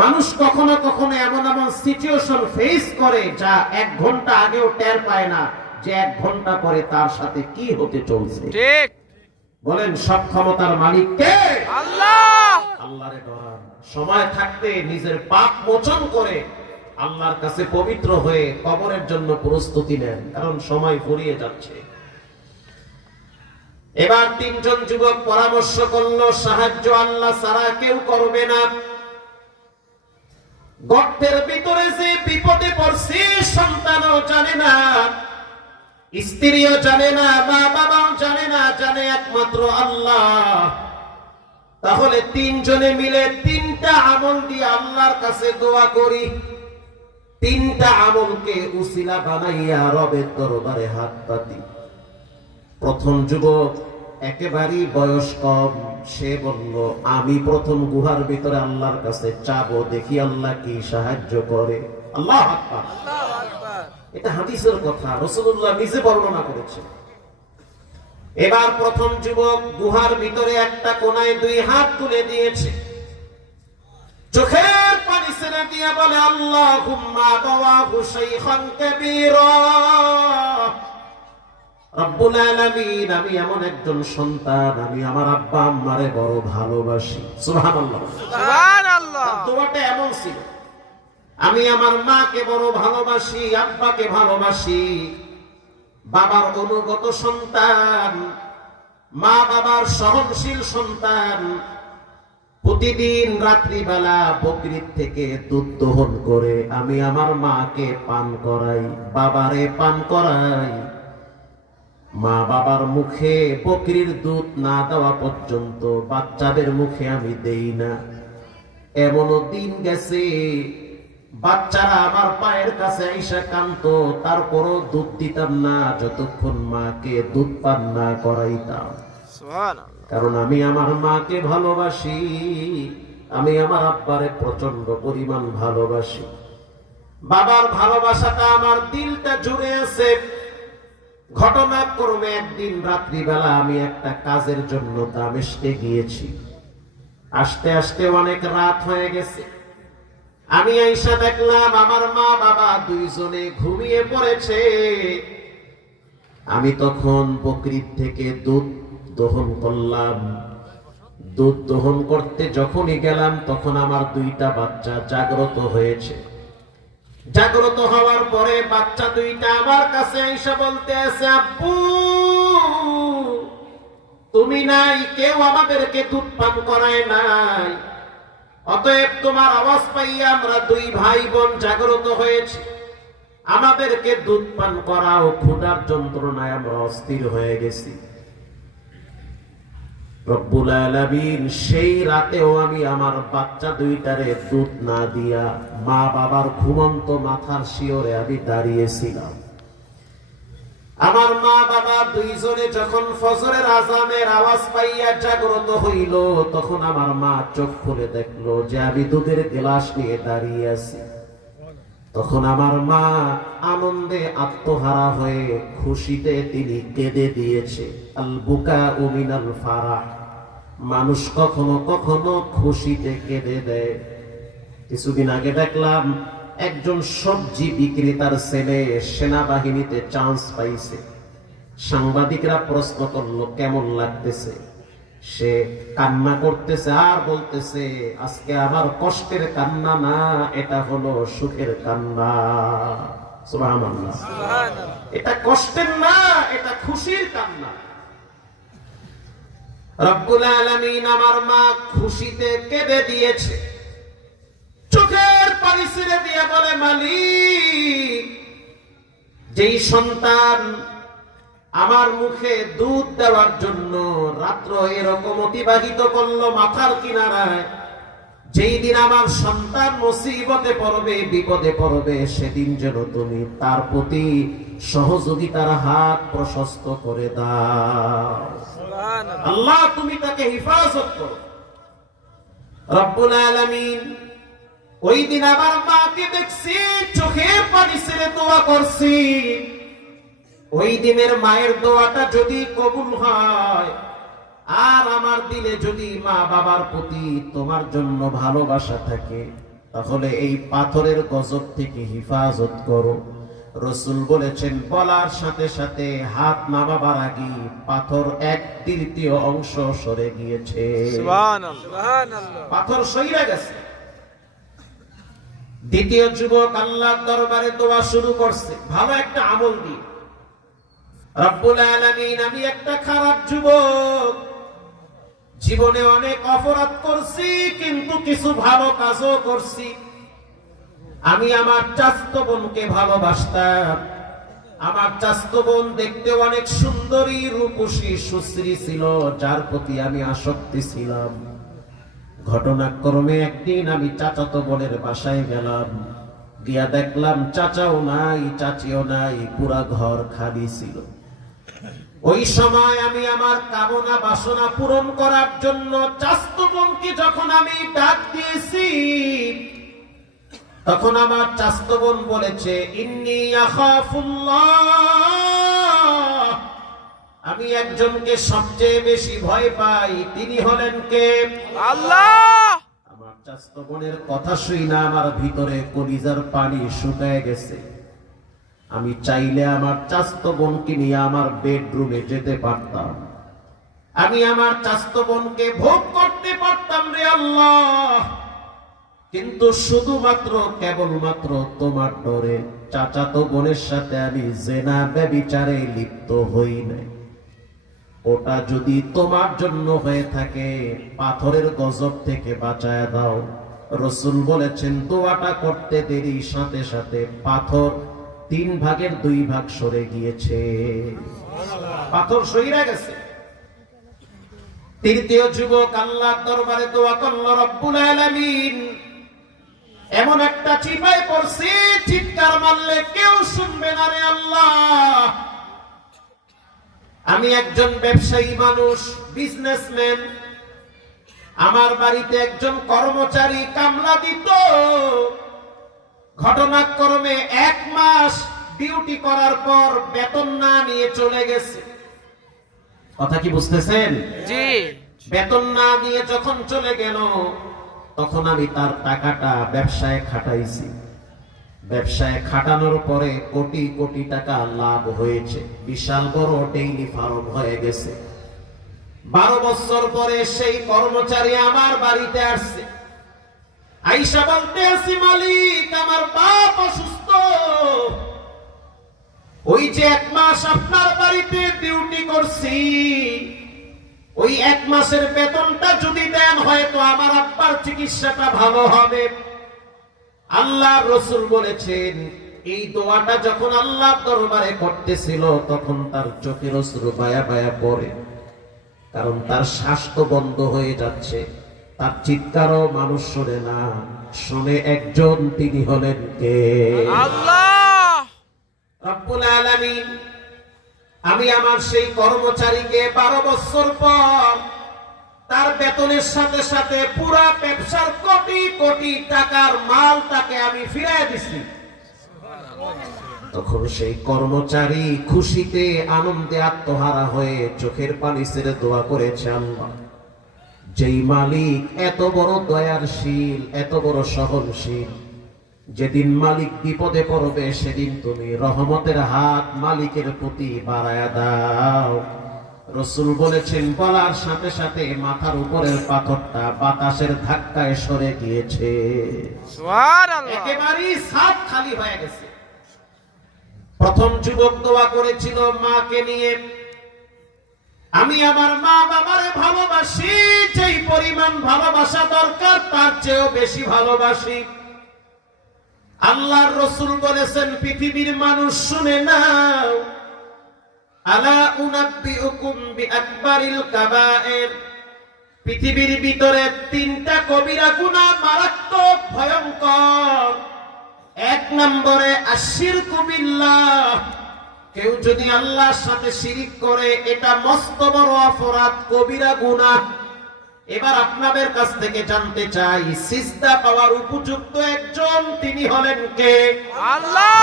মানুষ কখনো কখনো এমন এমন সিচুয়েশন ফেস করে যা 1 ঘন্টা আগেও টের পায় না যে 1 ঘন্টা পরে তার সাথে কি হতে চলছে। ঠিক বলেন, সব ক্ষমতার মালিক কে? আল্লাহ। আল্লাহরে ডরান, সময় থাকতে নিজের পাপ মোচন করে আল্লাহর কাছে পবিত্র হয়ে কবরের জন্য প্রস্তুতি নেন, কারণ সময় ফুরিয়ে যাচ্ছে। এবার তিনজন যুবক পরামর্শ করলো, সাহায্য আল্লাহ ছাড়া কেউ করবে না। গর্তের ভিতরে যে বিপদে পড়ছে সন্তানও জানে না, স্ত্রীও জানে না, মা বাবাও জানে না, জানে একমাত্র আল্লাহ। তাহলে তিনজনে মিলে 3টা আমল দিয়ে আল্লাহর কাছে দোয়া করি, 3টা আমলকে উসিলা বানাইয়া রবের দরবারে হাত পাতি। প্রথম যুবক একেবারেই বয়স কম, সে বলল আমি প্রথম গুহার ভিতরে আল্লাহর কাছে চাবো, দেখি আল্লাহ কি সাহায্য করে। আল্লাহু আকবার। এটা হাদিসের কথা, রাসূলুল্লাহ নিজে বর্ণনা করেছেন। এবার প্রথম যুবক গুহার ভিতরে একটা কোনায় 2 হাত তুলে দিয়েছে, চোখের পানি ছেড়ে দিয়ে বলে আল্লাহুম্মা বাওয়াহু শাইখান কাবীরা। রব্বুল আলামিন, আমি এমন একজন সন্তান, আমি আমার আব্বা আম্মারে বড় ভালোবাসি। সুবহানাল্লাহ, সুবহানাল্লাহ। দোয়াটা এমন ছিল, আমি আমার মাকে বড় ভালোবাসি, আব্বাকে ভালোবাসি, বাবার অনুগত সন্তান, মা বাবার সহনশীল সন্তান। প্রতিদিন রাত্রিবেলা বকরির থেকে দুধ দহন করে আমি আমার মাকে পান করাই, বাবারে পান করাই। মা বাবার মুখে বকরির দুধ না দেওয়া পর্যন্ত বাচ্চাদের মুখে আমি দেই না। এমনও দিন গেছে বাচ্চারা আমার পায়ের কাছে এসে কাঁদতো, তারপরও দুধ দিতাম না যতক্ষণ মাকে দুধ পান না করাইতাম। সুবহানাল্লাহ। কারণ আমি আমার মাকে ভালোবাসি, আমি আমার আব্বারে প্রচন্ড পরিমাণ ভালোবাসি। বাবার ভালোবাসাটা আমার দিলটা জুড়ে আছে। ঘটনাক্রমে একদিন রাত্রিবেলা আমি একটা কাজের জন্য দামেস্কে গিয়েছি। আসতে আসতে অনেক রাত হয়ে গেছে। আমি আইসা দেখলাম আমার মা বাবা 2 জনে ঘুমিয়ে পড়েছে। আমি তখন বকরির থেকে দুধ দহন করলাম। দুধ দহন করতে যখনই গেলাম তখন আমার 2টা বাচ্চা জাগ্রত হয়েছে। জাগ্রত হওয়ার পরে বাচ্চা 2টা আমার কাছে এসে বলতে আছে, আব্বু তুমি নাই, কেউ আমাদেরকে দুধ পান করায় নাই, অতএব তোমার আওয়াজ পাইয়া আমরা 2 ভাই বোন জাগ্রত হয়েছি, আমাদেরকে দুধ পান করাও, ক্ষুধার যন্ত্রণায় আমরা অস্থির হয়ে গেছি। রব্বুল আলামিন সেই রাতেও আমি আমার বাচ্চা 2টারে দুধ না দিয়া মা বাবার ঘুমন্ত মাথার শিওরে আমি দাঁড়িয়েছিলাম। আমার মা বাবা 2 জনে যখন ফজরের আজানের আওয়াজ পাইয়া জাগ্রত হইল, তখন আমার মা চোখ খুলে দেখলো যে আমি দুধের গ্লাস নিয়ে দাঁড়িয়ে আছি। তখন আমার মা আনন্দে আত্মহারা হয়ে খুশিতে তিনি কেঁদে দিয়েছে। আল বুকাউ মিনাল ফারাহ, মানুষ কখনো কখনো খুশিতে কেঁদে দেয়। কিছুদিন আগে দেখলাম একজন সবজি বিক্রেতার ছেলে সেনাবাহিনীতে চান্স পাইছে। সাংবাদিকরা প্রশ্ন করলো কেমন লাগতেছে, সে কান্না করতেছে আর বলতেছে আজকে আমার কষ্টের কান্না না, এটা হলো সুখের কান্না। সুবহানাল্লাহ। এটা কষ্টের না, এটা খুশির কান্না। রব্বুল আলামিন আমার মা খুশিতে কেঁদে দিয়েছে, চোখের পানি ছেড়ে দিয়ে বলে মালিক, যেই সন্তান আমার মুখে দুধ দেওয়ার জন্য রাত্র এরকম অতিবাহিত করলো মাথার কিনারায়, যেই দিন আমার সন্তান মুসিবতে পড়বে, বিপদে পড়বে, সেদিন যেন তুমি তার প্রতি সহযোগিতার হাত প্রশস্ত করে দাও। আল্লাহ তুমি তাকে হেফাজত করো। রব্বুল আলামিন ওই দিন আমার মাকে দেখছি চোখের পানি ছেড়ে দোয়া করছি। ওই দিনের মায়ের দোয়াটা যদি কবুল হয়, আর আমার দিলে যদি মা বাবার প্রতি তোমার জন্য ভালোবাসা থাকে, তাহলে এই পাথরের গজব থেকে হেফাজত করো। রাসূল বলেছেন বলার সাথে সাথে হাত নামাবার আগে পাথর 1/3 অংশ সরে গিয়েছে। সুবহানাল্লাহ। পাথর সইরা গেছে। দ্বিতীয় যুবক আল্লাহর দরবারে দোয়া শুরু করছে ভালো একটা আমল দিয়ে, রব্বুল আলামিন আমি একটা খারাপ যুবক, জীবনে অনেক অপরাধ করছি কিন্তু কিছু ভালো কাজও করছি। আমি আমার চাচাতো বোনকে ভালোবাসতাম, আমার চাচাতো বোন দেখতে অনেক সুন্দরী, রূপসী, সুশ্রী ছিল, যার প্রতি আমি আসক্তি ছিলাম। ঘটনাক্রমে একদিন আমি চাচাতো বোনের বাসায় গেলাম, গিয়া দেখলাম চাচাও নাই, চাচিও নাই, পুরা ঘর খালি ছিল। ওই সময় আমি আমার কামনা বাসনা পূরণ করার জন্য চাচাতো বোনকে যখন আমি ডাক দিয়েছি, তখন আমার চাচাতো বোন বলেছে ইন্নী আখাফুল্লাহ, আমি একজনকে সবচেয়ে বেশি ভয় পাই, তিনি হলেন কে? আল্লাহ। আমার চাচাতো বোনের কথা শুনে আমার ভিতরে কলিজার পানি শুকায় গেছে। আমি চাইলে আমার চাচাতো বোনকে নিয়ে আমার বেডরুমে যেতে পারতাম, আমি আমার চাচাতো বোনকে ভোগ করতে পারতাম রে আল্লাহ, কিন্তু শুধুমাত্র কেবলমাত্র তোমার ডরে চাচাতো বোনের সাথে আমি জেনা ব্যভিচারে লিপ্ত হই নাই। ওটা যদি তোমার জন্য হয়ে থাকে পাথরের গজব থেকে বাঁচায় দাও। রাসূল বলেছেন দোয়াটা করতে দেরি সাথে সাথে পাথর 3/2 সরে গিয়েছে, পাথর সইরা গেছে। তৃতীয় যুবক আল্লাহর দরবারে দোয়া করল, রব্বুল আলামিন এমন একটা চিপায় পড়ছি চিৎকার মারলে কেউ শুনবে না রে আল্লাহ। আমি একজন ব্যবসায়ী মানুষ, বিজনেসম্যান, আমার বাড়িতে একজন কর্মচারী কামলা দিত, ঘটনাক্রমে 1 মাস ডিউটি করার পর বেতন না নিয়ে চলে গেছে। কথা কি বুঝতেছেন? জি। বেতন না দিয়ে যখন চলে গেল, তখন আমি তার টাকাটা ব্যবসায় খাটাইছি। ব্যবসায় খাটানোর পরে কোটি কোটি টাকা লাভ হয়েছে, বিশাল বড় ডেইলি ফার্ম হয়ে গেছে। 12 বছর পরে সেই কর্মচারী আমার বাড়িতে আসছে, আইসা বলতে আসি মালিক আমার বাপ অসুস্থ, ওই যে 1 মাস আপনার বাড়িতে ডিউটি করছি, ওই 1 মাসের বেতনটা যদি দেন হয়তো আমার আব্বার চিকিৎসাটা ভালো হবে। আল্লাহর রাসূল বলেছেন এই দোয়াটা যখন আল্লাহর দরবারে করতেছিল তখন তার চোখের অশ্রু বায়া বায়া পড়ে, কারণ তার শ্বাস তো বন্ধ হয়ে যাচ্ছে, তার চিৎকারও মানুষ শোনে না, শোনে একজন, তিনি হলেন কে? আল্লাহ। রব্বুল আলামিন আমি আমার সেই কর্মচারীকে 12 বছর পর তার বেতনের সাথে সাথে পুরা ব্যবসার কোটি কোটি টাকার মাল তাকে আমি ফিরিয়ে দিছি। তখন সেই কর্মচারী খুশিতে আনন্দে আত্মহারা হয়ে চোখের পানি ছেড়ে দোয়া করেছে, আল্লাহ যেই মালিক এত বড় দয়াশীল, এত বড় সহনশীল, যেদিন মালিক বিপদে পড়বে সেদিন তুমি রহমতের হাত মালিকের প্রতি বাড়ায়া দাও। রাসূল বলেছেন, বলার সাথে সাথে মাথার উপরের পাথরটা বাতাসের ধাক্কায় সরে গিয়েছে, সুবহানাল্লাহ। একেবারেই সাত খালি হয়ে গেছে। প্রথম যুবক দোয়া করেছিল মাকে নিয়ে, আমি আমার মা বাবারে ভালোবাসি, যেই পরিমাণ ভালোবাসা দরকার তার চেয়েও বেশি ভালোবাসি। আল্লাহর রাসূল বলেছেন, পৃথিবীর মানুষ শুনে নাও, আলা উনাব্বিউকুম বিআকবারিল কাবায়ের, পৃথিবীর ভিতরে তিনটা কবিরা গুনাহ মারাত্মক ভয়ঙ্কর। এক নম্বরে আশিরকু বিল্লাহ, কেউ যদি আল্লাহর সাথে শিরিক করে, এটা মস্ত বড় অপরাধ, কবিরা গুনাহ। এবার আপনাদের কাছ থেকে জানতে চাই, সিজদা পাওয়ার উপযুক্ত একজন, তিনি হলেন কে? আল্লাহ।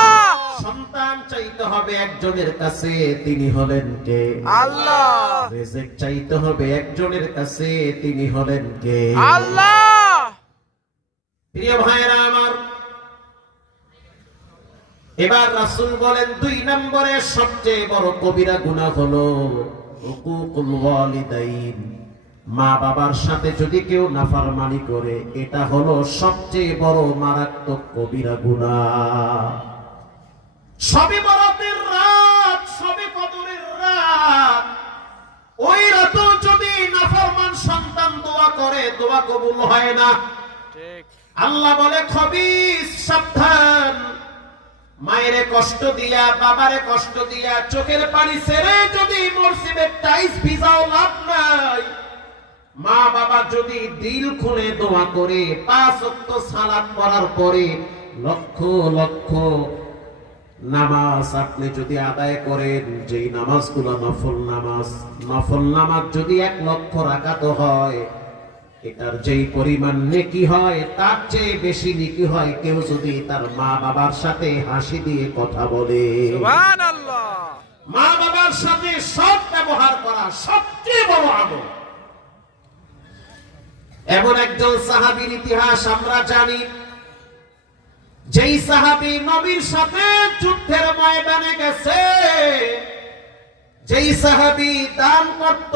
সন্তান চাইতে হবে একজনের কাছে, তিনি হলেন কে? আল্লাহ। রিজিক চাইতে হবে একজনের কাছে, তিনি হলেন কে? আল্লাহ। প্রিয় ভাইরা আমার, এবার রাসূল বলেন, দুই নম্বরে সবচেয়ে বড় কবিরা গুনাহ হলো হুকুকুল ওয়ালিদাইন, মা বাবার সাথে যদি কেউ নাফরমানি করে, এটা হলো সবচেয়ে বড় মারাত্মক কবিরা গুনাহ। সবে বরাতের রাত, সবে কদরের রাত, ওই রাতে যদি নাফরমান সন্তান দোয়া করে, দোয়া কবুল হয় না। ঠিক। আল্লাহ বলে, খবিস, সাবধান। মায়েরে কষ্ট দিয়া, বাবারে কষ্ট দিয়া, চোখের পানি ছেড়ে যদি মরসিমের টাইস ভিজাও, লাভ নাই। মা বাবা যদি দিল খুলে দোয়া করে, 5 ওয়াক্ত সালাত পড়ার পরে লক্ষ লক্ষ নামাজ আপনি যদি আদায় করেন, যেই নামাজগুলো নফল নামাজ যদি 1 লক্ষ রাকাত হয়, এটার যেই পরিমাণ নেকি হয় তার চেয়ে বেশি নেকি হয় কেউ যদি তার মা বাবার সাথে হাসি দিয়ে কথা বলে। সুবহানাল্লাহ। মা বাবার সাথে সৎ ব্যবহার করা সবচেয়ে বড় আমল। এমন একজন সাহাবীর ইতিহাস আমরা জানি, যেই সাহাবী নবীর সাথে যুদ্ধের ময়দানে গেছে, যেই সাহাবী দান করত,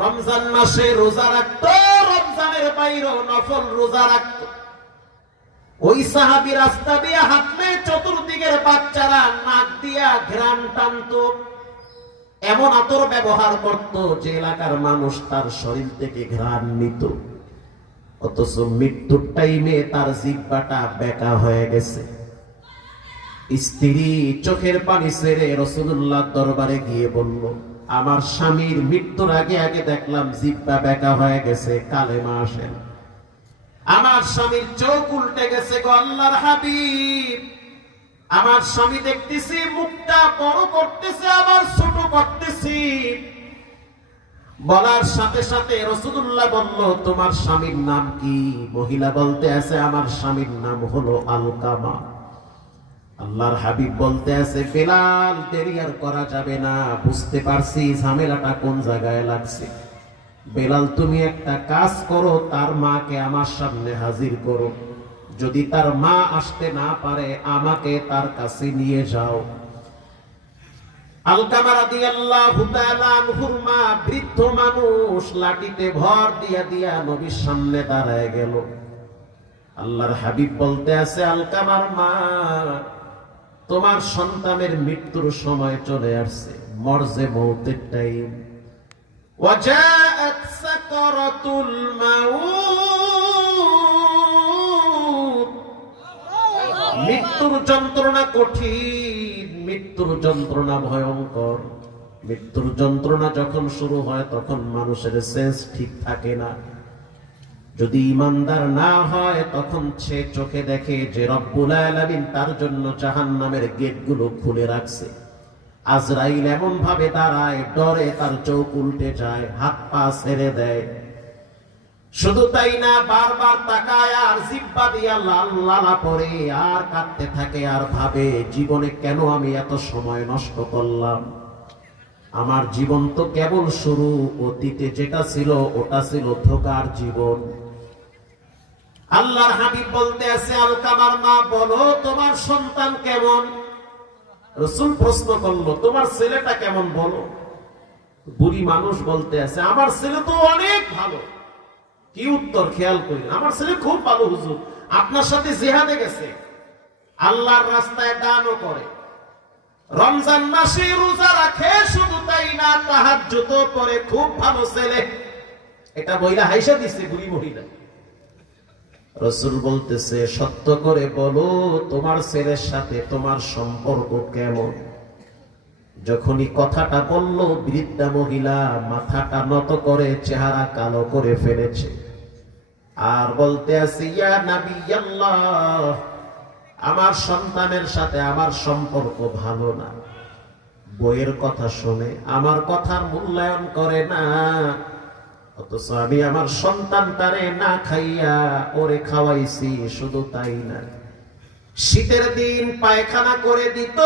রমজান মাসে রোজা রাখত, রমজানের বাইরেও নফল রোজা রাখত, ওই সাহাবী রাস্তা দিয়ে হাঁটলে চতুর্দিকের বাচ্চারা নাক দিয়া ঘ্রাণ টানত, এমন আতর ব্যবহার করত যে এলাকার মানুষ তার শরীর থেকে ঘ্রাণ নিত। অথচ মৃত্যুর টাইমে তার জিহ্বাটা বেঁকা হয়ে গেছে। স্ত্রী চোখের পানি ছেড়ে রাসূলুল্লাহ দরবারে গিয়ে বলল, আমার স্বামীর মৃত্যুর আগে আগে দেখলাম জিহ্বা বেঁকা হয়ে গেছে, কালেমা আসেন। আমার স্বামীর চোখ উল্টে গেছে গো আল্লাহর হাবিব, আমার স্বামী দেখতেছি মুখটা বড় করতেছে, আবার ছোট করতেছি। বলার সাথে সাথে রাসূলুল্লাহ বলল, তোমার স্বামীর নাম কি? মহিলা বলতে আছে, আমার স্বামীর নাম হলো আলকামা। আল্লাহর হাবিব বলতে আছে, বেলাল, দেরি আর করা যাবে না, বুঝতে পারছি ঝামেলাটা কোন জায়গায় লাগছে। বেলাল, তুমি একটা কাজ করো, তার মাকে আমার সামনে হাজির করো, যদি তার মা আসতে না পারে আমাকে তার কাছে নিয়ে যাও। আলকামা রাদিয়াল্লাহু তাআলা আনহুর মা, বৃদ্ধ মানুষ, লাঠিতে ভর দিয়া দিয়া নবীর সামনে দাঁড়ায় গেল। আল্লাহর হাবিব বলতে আছে, আলকামার মা, তোমার সন্তানের মৃত্যুর সময় চলে আসছে, মরজে মৌতের টাইম। ওয়াজাআত সাকরাতুল মাউত, মৃত্যুর যন্ত্রণা কঠিন, মৃত্যুর যন্ত্রণা ভয়ঙ্কর। মৃত্যুর যন্ত্রণা যখন শুরু হয় তখন মানুষের সেন্স ঠিক থাকে না। যদি ইমানদার না হয় তখন সে চোখে দেখে যে রব্বুল আলামিন তার জন্য জাহান্নামের গেটগুলো খুলে রাখছে। আজরাইল এমন ভাবে দাঁড়ায়, ডরে তার চোখ উল্টে যায়, হাত পা ছেড়ে দেয়। শুধু তাই না, বারবার তাকায় আর জিহ্বা দিয়া লাল লালা পড়ে, আর কাঁদতে থাকে, আর ভাবে জীবনে কেন আমি এত সময় নষ্ট করলাম। আমার জীবন তো কেবল শুরু, অতীতে যেটা ছিল ওটা ছিল ধোঁকার জীবন। আল্লাহর হাবিব বলতে আছে আলকামার মা, বলো তোমার সন্তান কেমন? রাসূল প্রশ্ন করলো, তোমার ছেলেটা কেমন বলো? বুড়ি মানুষ বলতে আছে, আমার ছেলে তো অনেক ভালো। কি উত্তর খেয়াল করি, আমার ছেলে খুব ভালো হুজুর, আপনার সাথে জিহাদে গেছে, আল্লাহর রাস্তায় দানও করে, রমজান মাসে রোজা রাখে, শুধু তাই না তাহাজ্জুদও করে, খুব ভালো ছেলে। এটা বইলা হাইসা দিছে বুড়ি মহিলা। রাসূল বলতেছে, সত্য করে বলো তোমার ছেলের সাথে তোমার সম্পর্ক কেমন? যখনই কথাটা বলল, বৃদ্ধা মহিলা মাথাটা নত করে চেহারা কালো করে ফেলেছে, আর বলতে আছে, ইয়া নবী আল্লাহ, আমার সন্তানের সাথে আমার সম্পর্ক ভালো না, বইয়ের কথা শুনে আমার কথার মূল্যায়ন করে না, অথচ আমি আমার সন্তানটারে না খাইয়া ওরে খাওয়াইছি, শুধু তাই না, শীতের দিন পায়খানা করে দিত,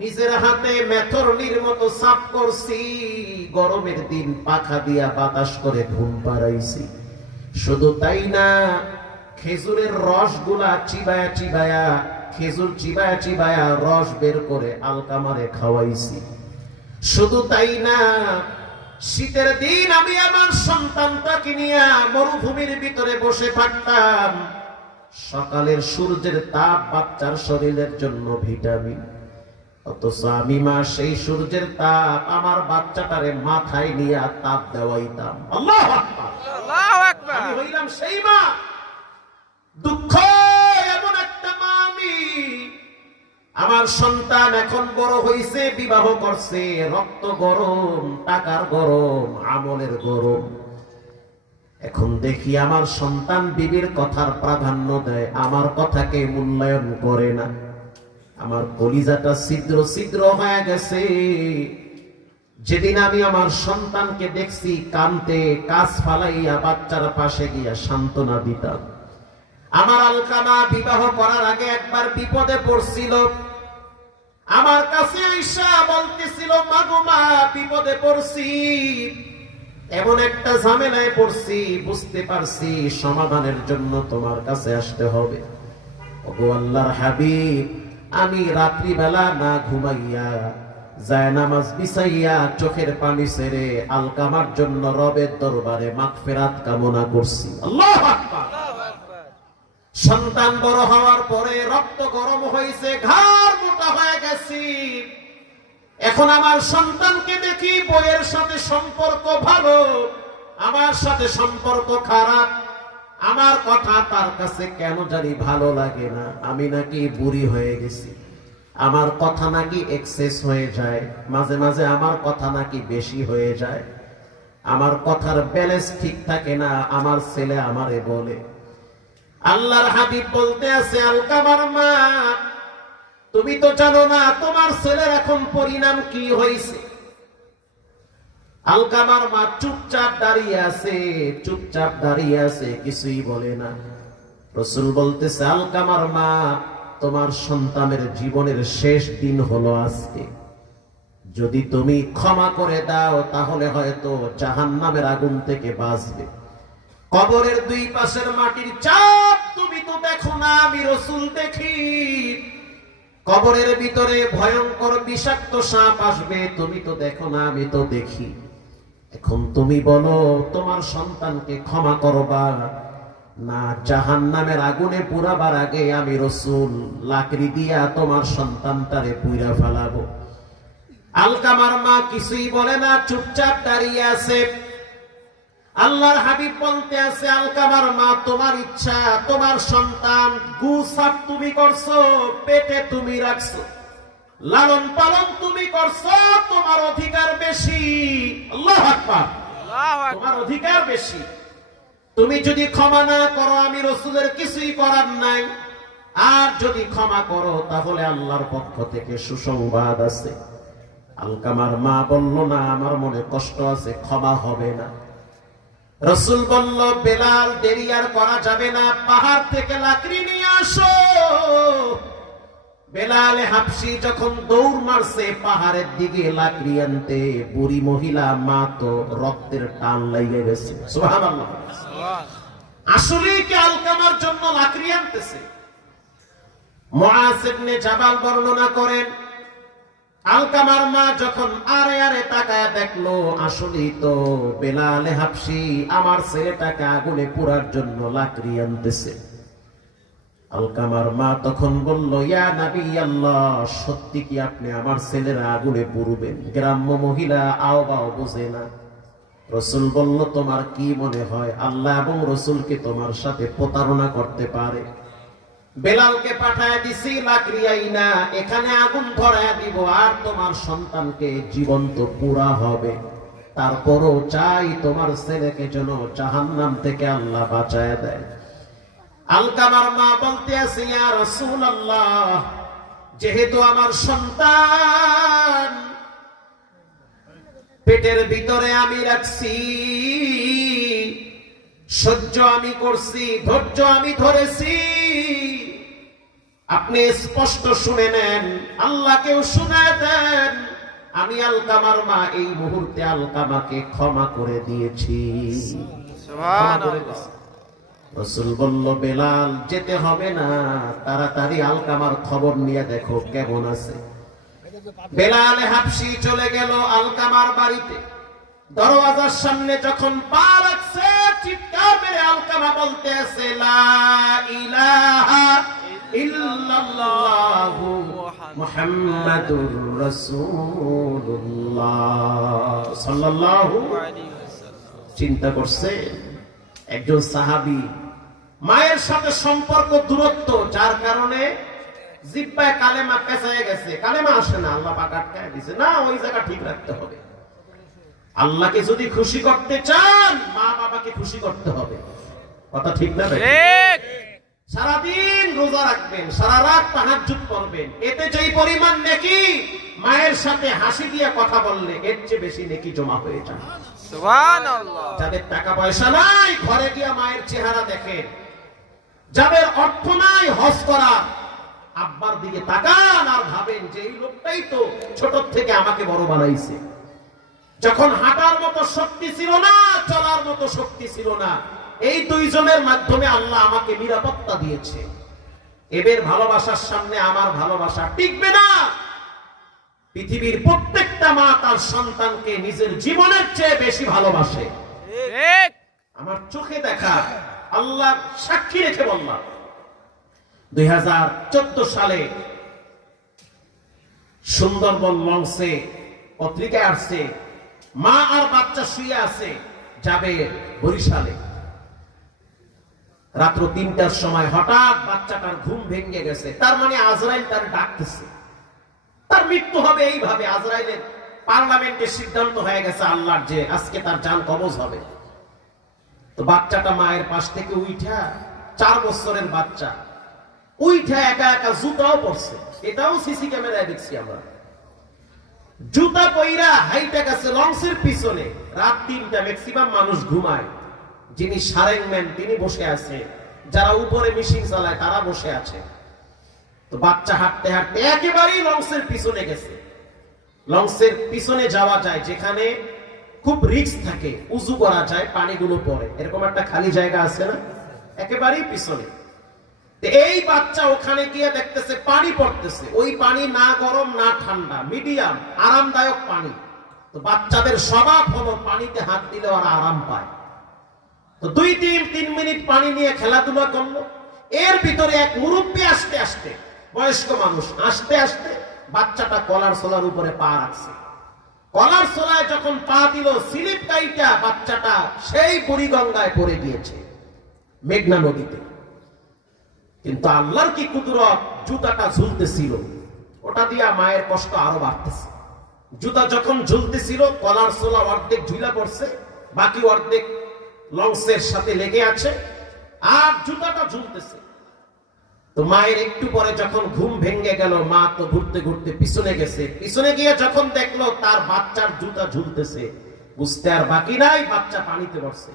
নিজের হাতে মেথরনির মতো সাফ করছি, গরমের দিন পাখা দিয়া বাতাস করে ঘুম পাড়াইছি, শুধু তাই না, খেজুরের রসগুলা চিবায়া চিবায়া, খেজুর চিবায়া চিবায়া রস বের করে আলকামারে খাওয়াইছি, শুধু তাই না, শীতের দিন আমি আমার সন্তানটাকে নিয়ে মরুভূমির ভিতরে বসে থাকতাম, সকালের সূর্যের তাপ বাচ্চার শরীরের জন্য ভিটামিন, অথচ আমি মা সেই সূর্যের তাপ আমার বাচ্চাটারে মাথায় নিয়ে তাপ দেওয়াইতাম। আল্লাহু আকবার, আল্লাহু আকবার। আমি হইলাম সেই মা। দুঃখ এমন একটা মা আমি, আমার সন্তান এখন বড় হইছে, বিবাহ করছে, রক্ত গরম, টাকার গরম, আমলের গরম, এখন দেখি আমার সন্তান বিবির কথার প্রাধান্য দেয়, আমার কথাকে মূল্যায়ন করে না, আমার কলিজাটা ছিদ্র ছিদ্র হয়ে গেছে। যেদিন আমি আমার সন্তানকে দেখছি কাঁদতে, কাজ ফালাইয়া বাচ্চার পাশে গিয়া সান্ত্বনা দিতাম। আমার আলকামা বিবাহ করার আগে একবার বিপদে পড়ছিল, আমার কাছে আইসা বলতেছিল, মাগো মা বিপদে পড়ছি, এমন একটা ঝামেলায় পড়ছি, বুঝতে পারছি সমাধানের জন্য তোমার কাছে আসতে হবে। ওগো আল্লাহর হাবিব, আমি রাত্রিবেলা না ঘুমাইয়া জায়নামাজ বিছাইয়া চোখের পানি ছেড়ে আলকামার জন্য রবের দরবারে মাগফিরাত কামনা করছি। আল্লাহু আকবার। সন্তান বড় হওয়ার পরে রক্ত গরম হয়েছে, ঘাড় মোটা হয়ে গেছি, এখন আমার সন্তানকে দেখি বইয়ের সাথে সম্পর্ক ভালো, আমার সাথে সম্পর্ক খারাপ, আমার কথা তার কাছে কেন জানি ভালো লাগে না, আমি নাকি বুড়ি হয়ে গেছি, আমার কথা নাকি এক্সেস হয়ে যায়, মাঝে মাঝে আমার কথা নাকি বেশি হয়ে যায়, আমার কথার ব্যালেন্স ঠিক থাকে না, আমার ছেলে আমারে বলে। আল্লাহর হাবিব বলতে আছে, আলকামার মা, তুমি তো জানো না তোমার ছেলের এখন পরিণাম কি হয়েছে। আলকামার মা চুপচাপ দাঁড়িয়ে আছে, চুপচাপ দাঁড়িয়ে আছে, কিছুই বলে না। রাসূল বলতেছে, আলকামার মা, তোমার সন্তানের জীবনের শেষ দিন হলো আজকে, যদি তুমি ক্ষমা করে দাও তাহলে হয়তো জাহান্নামের আগুন থেকে বাঁচবে। কবরের দুই পাশের মাটির চাপ তুমি তো দেখো না, আমি রাসূল দেখি। কবরের ভিতরে ভয়ঙ্কর বিষাক্ত সাপ আসবে, তুমি তো দেখো না, আমি তো দেখি। এখন তুমি বলো, তোমার সন্তানকে ক্ষমা করবা না জাহান্নামের আগুনে পুরাবার আগে আমি রাসূল লাকড়ি দিয়া তোমার সন্তানটারে পুইরা ফেলাবো? আলকামার মা কিছুই বলে না, চুপচাপ দাঁড়িয়ে আছে। আল্লাহর হাবিব বলতে আছে, আলকামার মা, তোমার ইচ্ছা, তোমার সন্তান গুসাপ তুমি করছো, পেটে তুমি রাখছো, লালন পালন তুমি করছো, তোমার অধিকার বেশি। আল্লাহু আকবার, তোমার অধিকার বেশি। তুমি যদি ক্ষমা না করো, আমি রাসূলের কিছুই করার নাই, আর যদি ক্ষমা করো তাহলে আল্লাহর পক্ষ থেকে সুসংবাদ আছে। আলকামার মা বলল, না, আমার মনে কষ্ট আছে, ক্ষমা হবে না। রাসূল বলল, বেলাল, দেরি আর করা যাবে না, পাহাড় থেকে লাকড়ি নিয়ে আসো। বেলাল হাবশি যখন দৌড় মারছে পাহাড়ের দিকে লাকড়ি আনতে, বুড়ি মহিলা মা তো রক্তের টান লেগে গেছে। সুবহানাল্লাহ। আসলেই কি আলকামার জন্য লাকড়ি আনতেছে? মুআজ ইবনে জাবাল বর্ণনা করেন, আলকামার মা যখন আরে আরে তাকায় দেখলো আসলেই তো বেলাল হাবশী আমার ছেলেটাকে আগুনে পোড়ার জন্য লাকড়ি আনতেছে। আলকামার মা তখন বলল, ইয়া নবী আল্লাহ, সত্যি কি আপনি আমার ছেলেরা আগুনে পুড়বেন? গ্রাম্য মহিলা আও বাও বোঝে না। রাসূল বলল, তোমার কি মনে হয় আল্লাহ এবং রাসূলকে তোমার সাথে প্রতারণা করতে পারে? বেলালকে পাঠায় দিছি লাকড়ি আইনা, এখানে আগুন ধরায় দিব আর তোমার সন্তানকে জীবন্ত পোড়া হবে। তারপরও চাই তোমার ছেলেকে যেন জাহান্নাম থেকে আল্লাহ বাঁচায় দেয়। আলকামার মা বলতে আছে, ইয়া রাসূলুল্লাহ, যেহেতু আমার সন্তান পেটের ভিতরে আমি রাখছি, সহ্য আমি করছি, ধৈর্য আমি ধরেছি, আপনি স্পষ্ট শুনে নেন, আল্লাহকেও শুনায় দেন, আমি আলকামার মা এই মুহূর্তে আলকামাকে ক্ষমা করে দিয়েছি। সুবহানাল্লাহ। রাসূল বলল, বেলাল যেতে হবে না, তাড়াতাড়ি আলকামার খবর নিয়ে দেখো কেমন আছে। বেলাল হাবশী চলে গেল আলকামার বাড়িতে। দরওয়াজার সামনে যখন পা রাখছে, চিৎকার মেরে আলকামা বলতে আছে, লা ইলাহা ইল্লাল্লাহু মুহাম্মাদুর রাসূলুল্লাহ সাল্লাল্লাহু আলাইহি ওয়াসাল্লাম। চিন্তা করছে, একজন সাহাবী, মায়ের সাথে সম্পর্ক দূরত্ব, যার কারণে জিহ্বায় কালেমা পেঁচায় গেছে, কালেমা আসে না, আল্লাহ পাক আটকায় দিয়েছে। না, ওই জায়গা ঠিক রাখতে হবে। আল্লাহকে যদি খুশি করতে চান, মা বাবাকে খুশি করতে হবে। কথা ঠিক না? ঠিক। সারাদিন রোজা রাখবেন, সারা রাত তাহাজ্জুদ করবেন, এতে যেই পরিমাণ নেকি মায়ের সাথে হাসি দিয়ে কথা বললে এর চেয়ে বেশি নেকি জমা হয়ে যায়। সুবহানাল্লাহ। যাদের টাকা পয়সা নাই ঘরে গিয়া মায়ের চেহারা দেখেন, যাদের অর্থ নাই হজ করা, আব্বার দিকে তাকান আর ভাবেন যে এই লোকটাই তো ছোট থেকে আমাকে বড় বানাইছে। যখন হাঁটার মতো শক্তি ছিল না, চলার মতো শক্তি ছিল না, এই দুইজনের মাধ্যমে আল্লাহ আমাকে নিরাপত্তা দিয়েছে। এদের ভালোবাসার সামনে আমার ভালোবাসা টিকবে না। পৃথিবীর প্রত্যেকটা মা তার সন্তানকে নিজের জীবনের চেয়ে বেশি ভালোবাসে। ঠিক। আমার চোখে দেখা, আল্লাহ সাক্ষী রেখে বললাম, 2014 সালে সুন্দরবন লঞ্চে পত্রিকায় আসছে, মা আর বাচ্চা শুয়ে আছে, যাবে বরিশালে। রাত্র 3টার সময় হঠাৎ বাচ্চাটার ঘুম ভেঙে গেছে। তার মানে আজরাইল তার ডাকতেছে, তার মৃত্যু হবে এইভাবে। আজরাইলের পার্লামেন্টের সিদ্ধান্ত হয়ে গেছে আল্লাহর যে আজকে তার জান কবজ হবে। তো বাচ্চাটা মায়ের পাশ থেকে উঠা, 4 বছরের বাচ্চা, উঠা একা একা জুতাও পরছে। এটাও সিসি ক্যামেরায় দেখছি আমরা। জুতা পইরা হাইটা গেছে লঞ্চের পিছনে। রাত 3টা, ম্যাক্সিমাম মানুষ ঘুমায়। যিনি সারেংম্যান তিনি বসে আছে, যারা উপরে মেশিন চালায় তারা বসে আছে। তো বাচ্চা হাঁটতে হাঁটতে একেবারেই লঞ্চের পিছনে গেছে। লঞ্চের পিছনে যাওয়া যায় যেখানে খুব রিস্ক থাকে, উজু করা যায়, পানিগুলো পড়ে, এরকম একটা খালি জায়গা আছে না, একেবারেই পিছনে। এই বাচ্চা ওখানে গিয়ে দেখতেছে পানি পড়তেছে। ওই পানি না গরম না ঠান্ডা, মিডিয়াম আরামদায়ক পানি। তো বাচ্চাদের স্বভাব হলো পানিতে হাত দিলে ওরা আরাম পায়। তো 2-3 মিনিট পানি নিয়ে খেলাধুলা করলো। এর ভিতরে এক মুরব্বী আসতে আসতে, বয়স্ক মানুষ আসতে আসতে বাচ্চাটা কলার সোলার উপরে পা রাখছে। কলার সোলায় যখন পা দিল, স্লিপ কাইটা বাচ্চাটা সেই বুড়িগঙ্গায় পড়ে গিয়েছে, মেঘনা নদীতে। কিন্তু আল্লাহর কি কুদরত, জুতাটা ঝুলতেছিল, ওটা দিয়া মায়ের কষ্ট আরো বাড়তেছে। জুতা যখন ঝুলতেছিল, কলার সোলা অর্ধেক ঝুলা পড়ছে, বাকি অর্ধেক লঞ্চের সাথে লেগে আছে, আর জুতাটা ঝুলতেছে। তো মায়ের একটু পরে যখন ঘুম ভেঙে গেল, মা তো ঘুরতে ঘুরতে পিছনে গেছে। পিছনে গিয়ে যখন দেখলো তার বাচ্চার জুতা ঝুলতেছে, বুঝতে আর বাকি নাই, বাচ্চা পানিতে পড়ছে।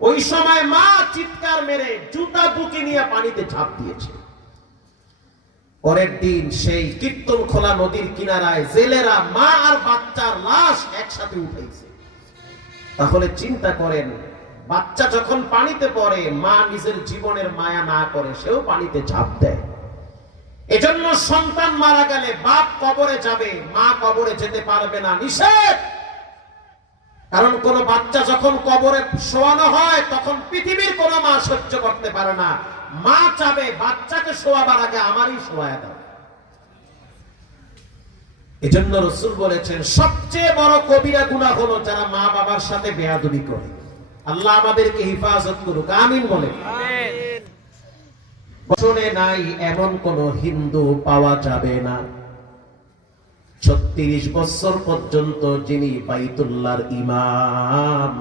ওই সময় মা চিৎকার মেরে জুতা বুকে নিয়ে পানিতে ঝাঁপ দিয়েছে। পরের দিন সেই কীর্তন খোলা নদীর কিনারায় জেলেরা মা আর বাচ্চার লাশ একসাথে উঠাইছে। তাহলে চিন্তা করেন, বাচ্চা যখন পানিতে পড়ে মা নিজের জীবনের মায়া না করে সেও পানিতে ঝাঁপ দেয়। এজন্য সন্তান মারা গেলে বাপ কবরে যাবে, মা কবরে যেতে পারবে না, নিষেধ। কারণ কোন বাচ্চা যখন কবরে শোয়ানো হয় তখন পৃথিবীর কোন মা সহ্য করতে পারে না। মা চাবে বাচ্চাকে শোয়াবার আগে আমারই শোয়া দাও। এজন্য রাসূল বলেছেন সবচেয়ে বড় কবিরা গুনাহ হলো যারা মা বাবার সাথে বেয়াদবি করে। আল্লাহ আমাদেরকে হেফাজত করুক, আমিন বলে। আমিন। বচনে নাই এমন কোন হিন্দু পাওয়া যাবে না 36 বছর পর্যন্ত যিনি বাইতুল্লাহর ইমাম,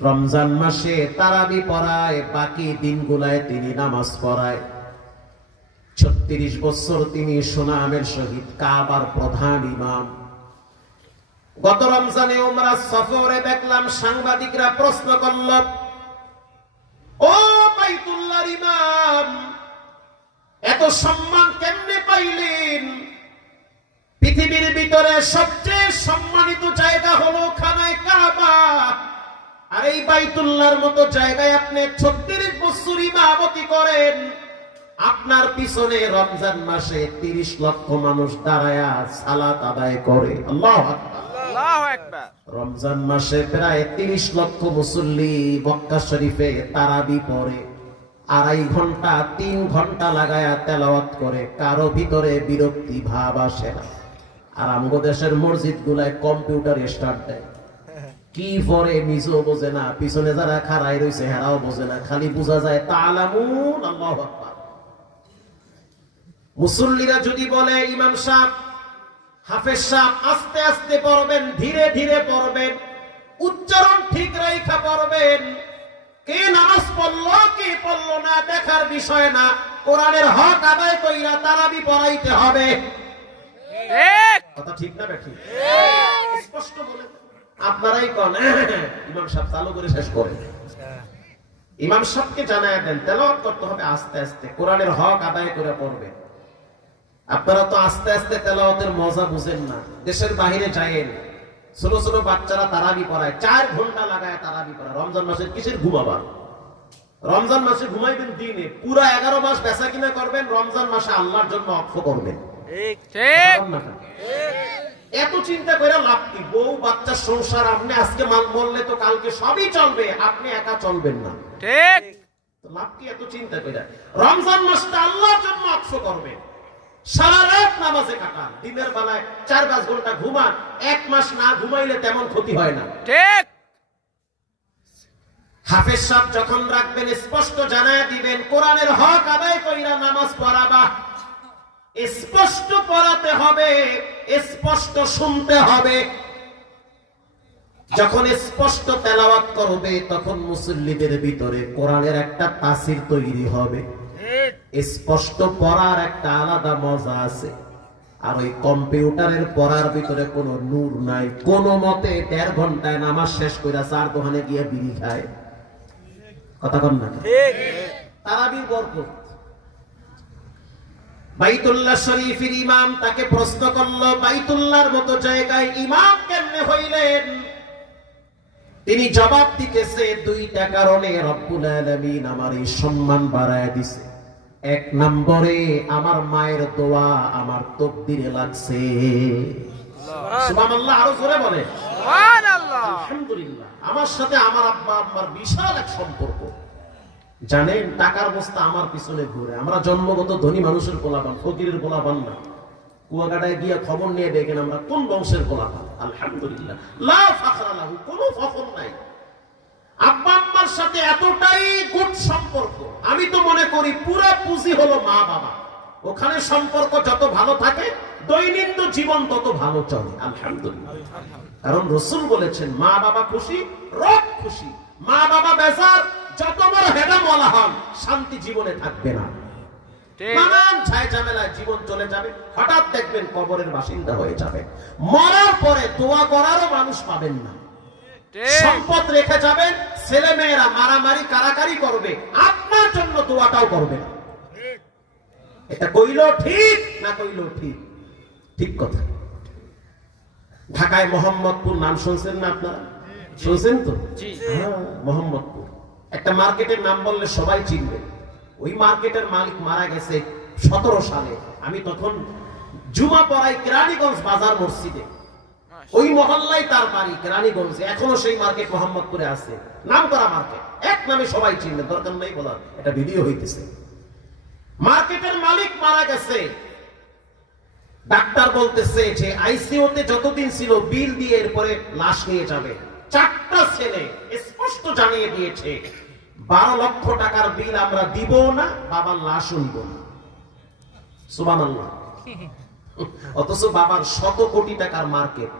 রমজান মাসে তারাবি পড়ায়, বাকি দিনগুলায় তিনি নামাজ পড়ায়। 36 বছর তিনি সুনামের সহিত কাবার প্রধান ইমাম। গত রমজানে উমরা সফরে দেখলাম সাংবাদিকরা প্রশ্ন করল, ও বাইতুল্লাহর ইমাম, এত সম্মান কেমনে পাইলেন? পৃথিবীর ভিতরে সবচেয়ে সম্মানিত জায়গা হলো খানায় কাবা, আর এই বাইতুল্লাহর মতো জায়গায় আপনি 36 বছর ইমামতি করেন। আপনার পিছনে রমজান মাসে 30 লক্ষ মানুষ দাঁড়ায়া সালাত আদায় করে। আল্লাহু আকবার। আল্লাহু আকবার। রমজান মাসে প্রায় 30 লক্ষ মুসল্লি মক্কা শরীফে তারাবি পড়ে, 2.5 ঘন্টা 3 ঘন্টা লাগায়া তেলাওয়াত করে, কারো ভিতরে বিরক্তি ভাব আসে না। আর আমগো দেশের মসজিদ গুলায় কম্পিউটার স্টার্ট দেয়, কি পরে নিজেও বোঝে না, পিছনে যারা খাড়াই রয়েছে হেরাও বোঝে না, খালি বোঝা যায় তাআলামুন। আল্লাহু আকবার। মুসল্লিরা যদি বলে ইমাম সাহেব, হাফেজ সাহেব আস্তে আস্তে পড়বেন, ধীরে ধীরে পড়বেন, উচ্চারণ ঠিক রেখা পড়বেন, কে নামাজ পড়লো কে পড়লো না দেখার বিষয় না, কোরআনের হক আদায় কইরা তারাবি পড়াইতে হবে। ঠিক। কথা ঠিক না বেঠিক? স্পষ্ট বলে আপনারাই কোন ইমাম সাহেব চালু করে শেষ করে। ইমাম সাহেবকে জানায় দেন তেলাওয়াত করতে হবে আস্তে আস্তে, কোরআনের হক আদায় করে পড়বে। আপনারা তো আস্তে আস্তে তেলাওয়াতের মজা বুঝেন না। দেশের বাইরে যায়েন, ছোট ছোট বাচ্চারা তারাবি পড়ায়, 4 ঘন্টা লাগায় তারাবি পড়ায়। রমজান মাসের কিসের ঘুমাবা? রমজান মাসে ঘুমাইবেন দিনে, পুরা 11 মাস বেচা কিনা করবেন, রমজান মাসে আল্লাহর জন্য অক্ষ করবেন। ঠিক। ঠিক। এত চিন্তা করে লাভ কি? বউ বাচ্চা সংসার, আপনি আজকে মাল বললে তো কালকে সবই চলবে, আপনি একা চলবেন না। ঠিক। লাভ কি এত চিন্তা করে? রমজান মাসটা আল্লাহর জন্য অক্ষ করবেন, সারা রাত নামাজে কাটান, দিনের বেলায় 4-5 ঘন্টা ঘুমান, 1 মাস না ঘুমাইলে তেমন ক্ষতি হয় না। ঠিক। হাফেজ সাহেব যখন রাখবেন স্পষ্ট জানায় দিবেন, কোরআনের হক আদায় কইরা নামাজ পড়াবা, স্পষ্ট পড়াতে হবে, স্পষ্ট শুনতে হবে। যখন স্পষ্ট তেলাওয়াত করবে তখন মুসল্লিদের ভিতরে কোরআনের একটা তাসির তৈরি হবে। স্পষ্ট পড়ার একটা আলাদা মজা আছে, আর ওই কম্পিউটারের পড়ার ভিতরে কোনো নূর নাই। কোন মতে 1.5 ঘন্টায় নামাজ শেষ করে 4 দোকানে গিয়ে বিড়ি খায়। কথা কন না? তারাবির বরকত। বাইতুল্লাহ শরীফের ইমাম তাকে প্রশ্ন করলো, বাইতুল্লাহর মতো জায়গায় ইমাম কেমনে হইলেন? তিনি জবাব দিতেছে, 2টা কারণে রব্বুল আলামিন আমার এই সম্মান বাড়ায় দিছে। 1 নম্বরে আমার মায়ের দোয়া আমার তকদিরে লাগছে। সুবহানাল্লাহ, আরো জোরে বলে সুবহানাল্লাহ। আলহামদুলিল্লাহ। আমার সাথে আমার আব্বা আম্মার বিশাল এক সম্পর্ক। জানেন, টাকার বস্তা আমার পিছনে ঘুরে। আমরা জন্মগত ধনী মানুষের পোলাপান, ফকিরের পোলাপান না। কুয়াকাটায় গিয়ে খবর নিয়ে দেখেন আমরা কোন বংশের পোলাপান। আলহামদুলিল্লাহ, লা ফাখরা লাহু, কোনো ফখর নাই। আব্বা আম্মার সাথে এতটাই গুড সম্পর্ক, আমি তো মনে করি পুরা পুঁজি হলো মা বাবা। ওখানে সম্পর্ক যত ভালো থাকে দৈনন্দিন জীবন তত ভালো চলে। আলহামদুলিল্লাহ। কারণ রাসূল বলেছেন, মা বাবা খুশি রব খুশি। মা বাবা বেজার, যত বড় হেডা বলা হন, শান্তি জীবনে থাকবে না। নানান ছায় ঝামেলায় জীবন চলে যাবে, হঠাৎ দেখবেন কবরের বাসিন্দা হয়ে যাবে। মরার পরে দোয়া করারও মানুষ পাবেন না। সম্পদ রেখে যাবেন, ছেলে মেয়েরা মারামারি কারাকারি করবে, আপনার জন্য দোয়াটাও করবে না। এটা কইলো ঠিক না কইলো ঠিক? ঠিক কথা। ঢাকায় মোহাম্মদপুর নাম শুনছেন না আপনারা? শুনছেন তো? জি। হ্যাঁ, মোহাম্মদপুর একটা মার্কেটের নাম বললে সবাই চিনবে। ওই মার্কেটের মালিক মারা গেছে 17 সালে। আমি তখন জুমা পড়াই কেরানীগঞ্জ বাজার মসজিদে। ওই মহল্লায় তার বাড়ি কেরানীগঞ্জে। এখনো সেই মার্কেট মোহাম্মদপুরে আছে, নাম করা মার্কেট, এক নামে সবাই চিনবে, দরকার নেই বলার, এটা ভিডিও হইতেছে। মার্কেটের মালিক মারা গেছে। ডাক্তার বলতেছে যে আইসিইউতে যতদিন ছিল বিল দিয়ে এরপরে লাশ নিয়ে যাবে। 4টা ছেলে স্পষ্ট জানিয়ে দিয়েছে 12 লক্ষ টাকার বিল আমরা দিব না, বাবার লাশও নিব না। সুবহানাল্লাহ। অথচ বাবার 100 কোটি টাকার মার্কেট,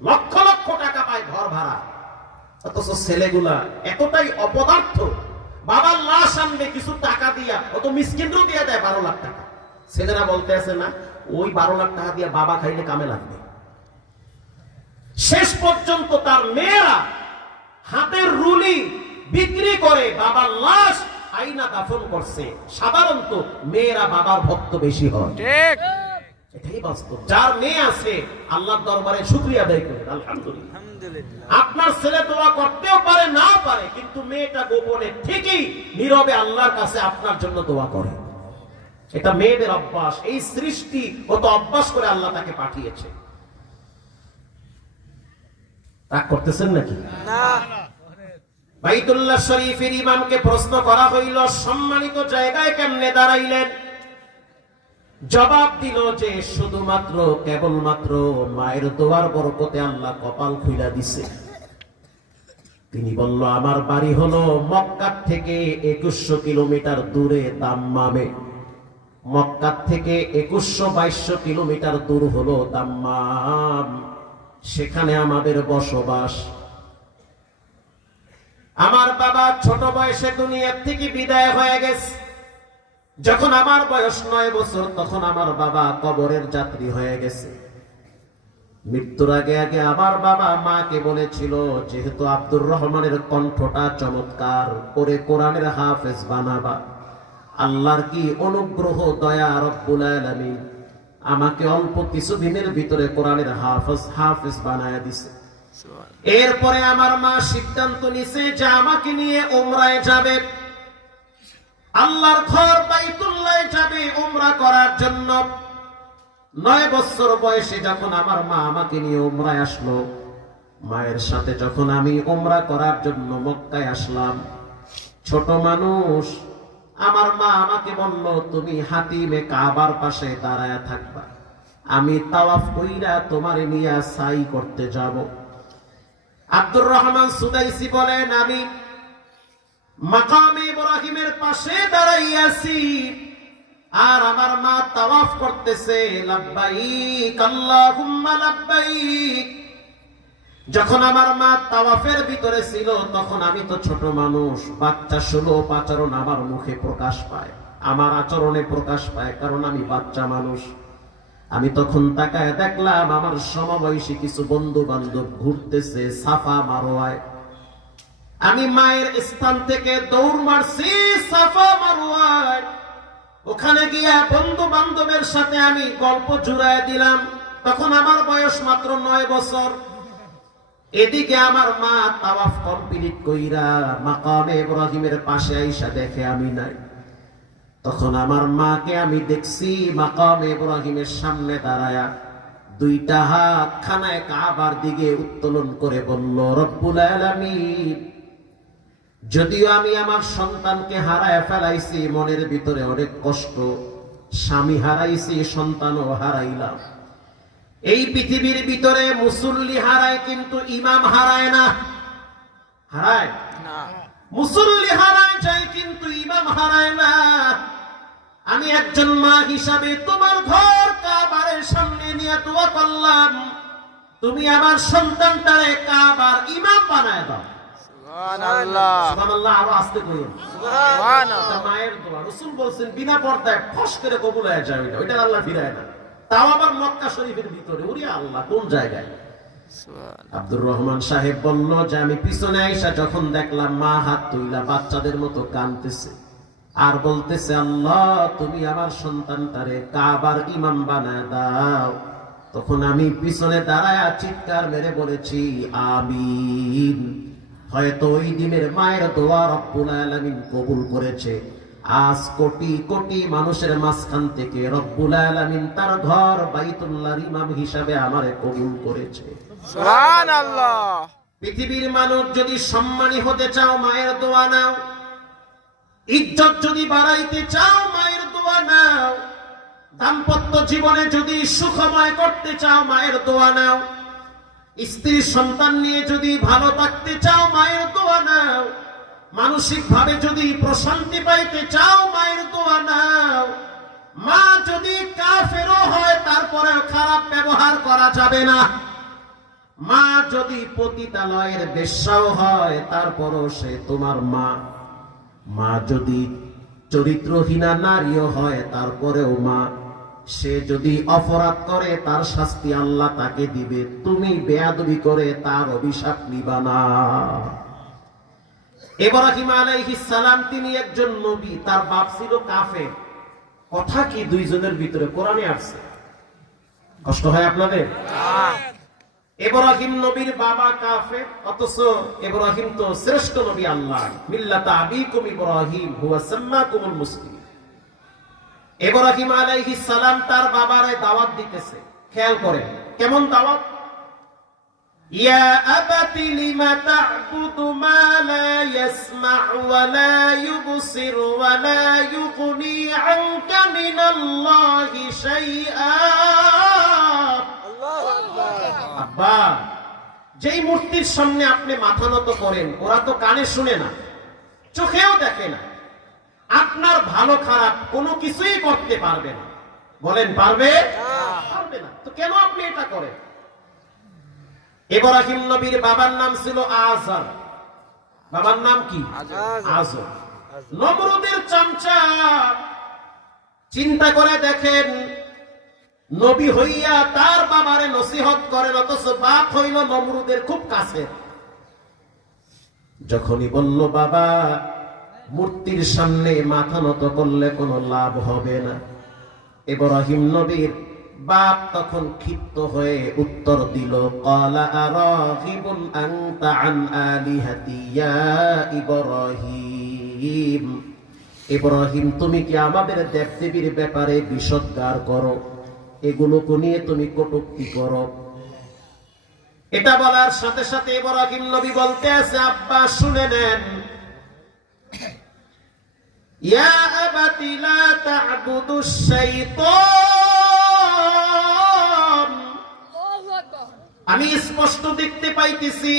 লক্ষ লক্ষ টাকা পায় ঘর ভাড়া, অথচ ছেলেগুলা এতটাই অপদার্থ, বাবার লাশ আনবে কিছু টাকা দিয়া, অত মিসকিনও দিয়ে দেয় 12 লাখ টাকা। ছেলেরা বলতে আছে না ওই 12 লাখ টাকা দিয়ে বাবা খাইলে কামে লাগবে। শেষ পর্যন্ত তার মেয়েরা হাতের রুলি বিক্রি করে বাবার লাশ আইনা দাফন করছে। সাধারণত মেয়েরা বাবার ভক্ত বেশি হয়, ঠিক। এটাই বাস্তব। যার মেয়ে আছে আল্লাহর দরবারে শুকরিয়া আদায় করেন, আলহামদুলিল্লাহ। আপনার ছেলে দোয়া করতেও পারে না পারে, কিন্তু মেয়েটা গোপনে ঠিকই নীরবে আল্লাহর কাছে আপনার জন্য দোয়া করে। এটা মেয়েদের অভ্যাস, এই সৃষ্টি কত অভ্যাস করে আল্লাহ তাকে পাঠিয়েছে। রাগ করতেছেন নাকি? না। বাইতুল্লাহ শরীফের ইমামকে প্রশ্ন করা হইল সম্মানিত জায়গায় কেমনে দাঁড়াইলেন? জবাব দিল যে শুধুমাত্র কেবলমাত্র মায়ের দোয়ার বরকতে আল্লাহ কপাল খুইলা দিছে। তিনি বলল আমার বাড়ি হলো মক্কা থেকে 2100 কিলোমিটার দূরে দাম্মামে। মক্কা থেকে 2100-2200 কিলোমিটার দূর হলো দাম্মাম, সেখানে আমাদের বসবাস। আমার বাবা ছোট বয়সে দুনিয়া থেকে বিদায় হয়ে গেছে। যখন আমার বয়স 9 বছর তখন আমার বাবা কবরের যাত্রী হয়ে গেছে। মৃত্যুর আগে আগে আমার বাবা মাকে বলেছিল যেহেতু আব্দুর রহমানের কণ্ঠটা চমৎকার, করে কোরআনের হাফেজ বানাবা। আল্লাহর কি অনুগ্রহ, দয়া, রব্বুল আলামিন আমাকে অল্প কিছুদিনের ভিতরে কোরআনের হাফেজ বানায়া দিছে। এরপরে আমার মা সিদ্ধান্ত নিছে যে আমাকে নিয়ে উমরায় যাবে, আল্লাহর ঘর বাইতুল্লাহ যাবে উমরা করার জন্য। 9 বছর বয়সে যখন আমার মা আমাকে নিয়ে উমরায় আসলো, মায়ের সাথে যখন আমি উমরা করার জন্য মক্কায় আসলাম, ছোট মানুষ, আমার মা আমাকে বলল তুমি হাতিমে কাবার পাশে দাঁড়ায়া থাকবা, আমি তাওয়াফ কইরা তোমারে নিয়ে সাই করতে যাব। আব্দুর রহমান সুদাইসি বলেন আমি মাকামে ইব্রাহিমের পাশে দাঁড়াইয়াছি আর আমার মা তাওয়াফ করতেছে, লাব্বাইক আল্লাহুম্মা লাব্বাইক। যখন আমার মা তাওয়াফের ভিতরে ছিল তখন আমি তো ছোট মানুষ, বাচ্চা সুলভ আচরণ আমার মুখে প্রকাশ পায়, আমার আচরণে প্রকাশ পায়, কারণ আমি বাচ্চা মানুষ। আমি তখন তাকায় দেখলাম আমার সমবয়সী কিছু বন্ধু বান্ধব ঘুরতেছে সাফা মারোয়ায়। আমি মায়ের স্থান থেকে দৌড় মারছি সাফা মারোয়ায়। ওখানে গিয়া বন্ধু বান্ধবের সাথে আমি গল্প জুড়ায় দিলাম। তখন আমার বয়স মাত্র 9 বছর। এদিকে আমার মা তাওয়াফ কমপ্লিট কইরা মাকামে ইব্রাহিমের পাশে আইসা দেখে আমি নাই। তখন আমার মাকে আমি দেখছি মাকামে ইব্রাহিমের সামনে দাঁড়ায়া 2টা হাত খানায় কাবার দিকে উত্তোলন করে বলল, রব্বুল আলামিন, যদিও আমি আমার সন্তানকে হারায় ফেলাইছি, মনের ভিতরে অনেক কষ্ট, স্বামী হারাইছি, সন্তানও হারাইলাম। এই পৃথিবীর ভিতরে মুসল্লি হারায় কিন্তু ইমাম হারায় না। হারায় না। মুসল্লি হারায় যায় কিন্তু ইমাম হারায় না। আমি একজন মা হিসাবে তোমার ঘর কাবার সামনে নিয়ে দোয়া করলাম, তুমি আমার সন্তানটারে কাবার ইমাম বানায় দাও। সুবহানাল্লাহ। সুবহানাল্লাহ। আরো আস্তে করুন। সুবহানাল্লাহ। মায়ের দোয়া, রাসূল বলেছেন বিনা পর্দায় ফস করে কবুল হয়ে যায়, ওইটা আল্লাহ ফিরায় না, তাও আবার মক্কা শরীফের ভিতরে। ওরে আল্লাহ, কোন জায়গায়? আব্দুর রহমান সাহেব বলল যে আমি পিছনে আইসা যখন দেখলাম মা হাত তুইলা বাচ্চাদের মতো কাঁদতেছে আর বলতেছে, আল্লাহ তুমি আমার সন্তানটারে কাবার ইমাম বানায় দাও। তখন আমি পিছনে দাঁড়ায় চিৎকার মেরে বলেছি আমিন। হয়তো ওই দিনের মায়ের দোয়া রব্বুল আলামিন কবুল করেছে। আজ কোটি কোটি মানুষের মাঝখান থেকে রব্বুল আলামিন তার ঘর বাইতুল্লাহর ইমাম হিসাবে আমারে কবুল করেছে। সুবহানাল্লাহ। পৃথিবীর মানুষ যদি সম্মানী হতে চাও মায়ের দোয়া নাও, ইজ্জত যদি বাড়াইতে চাও মায়ের দোয়া নাও, দাম্পত্য জীবনে যদি সুখময় করতে চাও মায়ের দোয়া নাও, স্ত্রী সন্তান নিয়ে যদি ভালো থাকতে চাও মায়ের দোয়া নাও, মানসিক ভাবে যদি প্রশান্তি পাইতে চাও মায়ের দোয়া নাও। মা যদি কাফেরও হয় তারপরেও খারাপ ব্যবহার করা যাবে না। মা যদি পতিতালয়ের বেশ্যাও হয় তারপরও সে তোমার মা। মা যদি চরিত্রহীনা নারীও হয় তারপরেও মা। সে যদি অপরাধ করে তার শাস্তি আল্লাহ তাকে দিবে, তুমি বেয়াদবি করে তার অভিশাপ নিবা না। ইব্রাহিম আলাইহিস সালাম তিনি একজন নবী, তার বাপ ছিল কাফের। কথা কি দুইজনের ভিতরে কোরআনে আসছে? কষ্ট হয় আপনাদের? ইব্রাহিম নবীর বাবা কাফের, অথচ ইব্রাহিম তো শ্রেষ্ঠ নবী আল্লাহ। মিল্লাতা আবিকুম ইব্রাহিম হুয়া সাম্মাকুমুল মুসলিম। ইব্রাহিম আলাইহিস সালাম তার বাবারে দাওয়াত দিতেছে। খেয়াল করেন কেমন দাওয়াত। ইয়া আবাতি লিমা তা'বুদু মা লা ইয়াসমা'ু ওয়া লা ইউবসিরু ওয়া লা ইউগনি আনকা মিনাল্লাহি শাইআ। আল্লাহু আকবার। আব্বা, যেই মূর্তির সামনে আপনি মাথা নত করেন ওরা তো কানে শুনে না, চোখেও দেখে না, আপনার ভালো খারাপ কোনো কিছুই করতে পারবে না। বলেন পারবে? পারবে না। তো কেন আপনি এটা করেন? ইব্রাহিম নবীর বাবার নাম ছিল আযর। বাবার নাম কি? আযর। নমরুদের চামচা। চিন্তা করে দেখেন, নবী হইয়া তার বাবারে নসিহত করেন, অথচ বাপ হইল নমরুদের খুব কাছে। যখনই বলল বাবা মূর্তির সামনে মাথা নত করলে কোনো লাভ হবে না, ইব্রাহিম নবীর বাপ তখন ক্ষিপ্ত হয়ে উত্তর দিল, ক্বালা আরাগিবুন আনতা আন আলিহাতি ইয়া ইব্রাহিম। ইব্রাহিম, তুমি কি আমাদের দেবদেবীর ব্যাপারে বিষোদ্গার করো? এগুলোকে নিয়ে তুমি কটূক্তি করো? এটা বলার সাথে সাথে ইব্রাহিম নবী বলতে আছে, আব্বা শুনে নেন, ইয়া আবাতি লা তা'বুদুশ শাইতান। আমি স্পষ্ট দেখতে পাইতেছি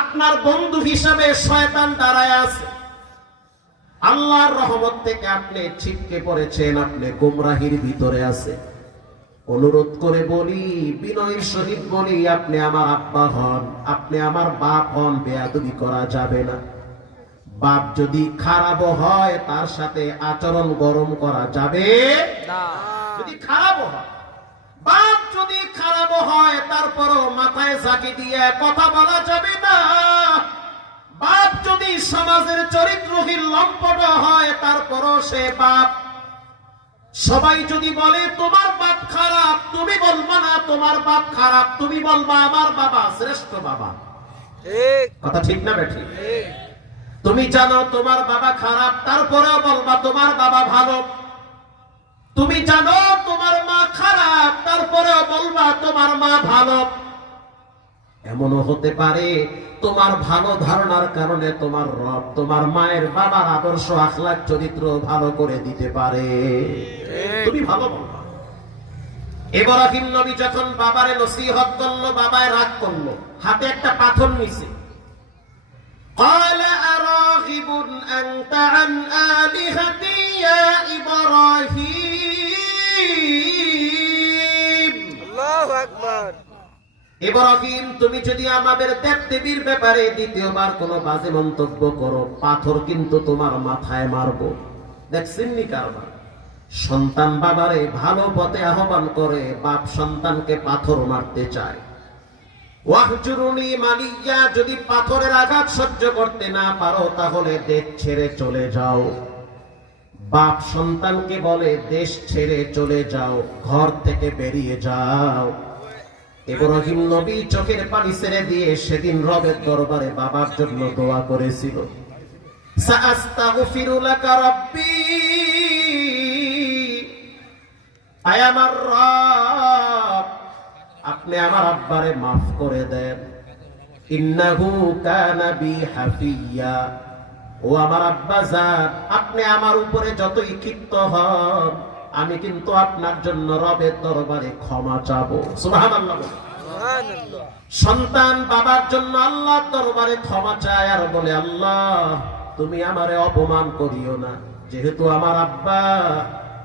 আপনার বন্ধু হিসাবে শয়তান দাঁড়ায় আছে। আল্লাহর রহমত থেকে আপনি ছিটকে পড়েছেন, আপনি গোমরাহির ভিতরে আছে। অনুরোধ করে বলি, বিনয়ের সহিত বলি, আপনি আমার আব্বা হন, আপনি আমার বাপ হন, বেয়াদবি করা যাবে না। বাপ যদি খারাপ হয় তার সাথে আচরণ গরম করা যাবে না। যদি খারাপ হয়, বাপ যদি খারাপ হয় তারপরও মাথায় ঝাঁকি দিয়ে কথা বলা যাবে না। বাপ যদি সমাজের চরিত্রহীন লম্পট হয় তারপরও সে বাপ। সবাই যদি বলে তোমার বাপ খারাপ, তুমি বলবা না তোমার বাপ খারাপ, তুমি বলবা আমার বাবা শ্রেষ্ঠ বাবা। ঠিক। কথা ঠিক না বেঠিক? তুমি জানো তোমার বাবা খারাপ, তারপরেও বলবা তোমার বাবা ভালো। তুমি জানো তোমার মা খারাপ, তারপরেও বলবা তোমার মা ভালো। এমনও হতে পারে তোমার ভালো ধারণার কারণে তোমার রব তোমার মায়ের বাবার আদর্শ আখলাক চরিত্র ভালো করে দিতে পারে, তুমি ভালো বলবা। ইব্রাহিম নবী যখন বাবারে নসিহত করলো, বাবায় রাগ করলো, হাতে একটা পাথর নিছে। قال أراغب أنت عن آلهتي يا إبراهيم। আল্লাহু আকবার। ইব্রাহিম, তুমি যদি আমাদের দেবদেবীর ব্যাপারে দ্বিতীয়বার কোনো বাজে মন্তব্য করো, পাথর কিন্তু তোমার মাথায় মারবো। দেখছেন নি কারবার? সন্তান বাবারে ভালো পথে আহ্বান করে, বাপ সন্তানকে পাথর মারতে চায়। ওয়াহজুরুনি মালিয়া, যদি পাথরের আঘাত সহ্য করতে না পারো তাহলে দেশ ছেড়ে চলে যাও। বাপ সন্তানকে বলে দেশ ছেড়ে চলে যাও, ঘর থেকে বেরিয়ে যাও। ইব্রাহিম নবী চোখের পানি ছেড়ে দিয়ে সেদিন রবের দরবারে বাবার জন্য দোয়া করেছিল, সাআস্তাগফিরু লাকা রাব্বি, আয় আমার রব আপনি আমার আব্বারে মাফ করে দেন, ইন্নাহু কানা বি হাফিয়া, ও আমার আব্বা জান আপনি আমার উপরে যতই ক্ষিপ্ত হন আমি কিন্তু আপনার জন্য রবের দরবারে ক্ষমা চাবো। সুবহানাল্লাহ। সুবহানাল্লাহ। সন্তান বাবার জন্য আল্লাহর দরবারে ক্ষমা চায় আর বলে, আল্লাহ তুমি আমারে অপমান করিও না, যেহেতু আমার আব্বা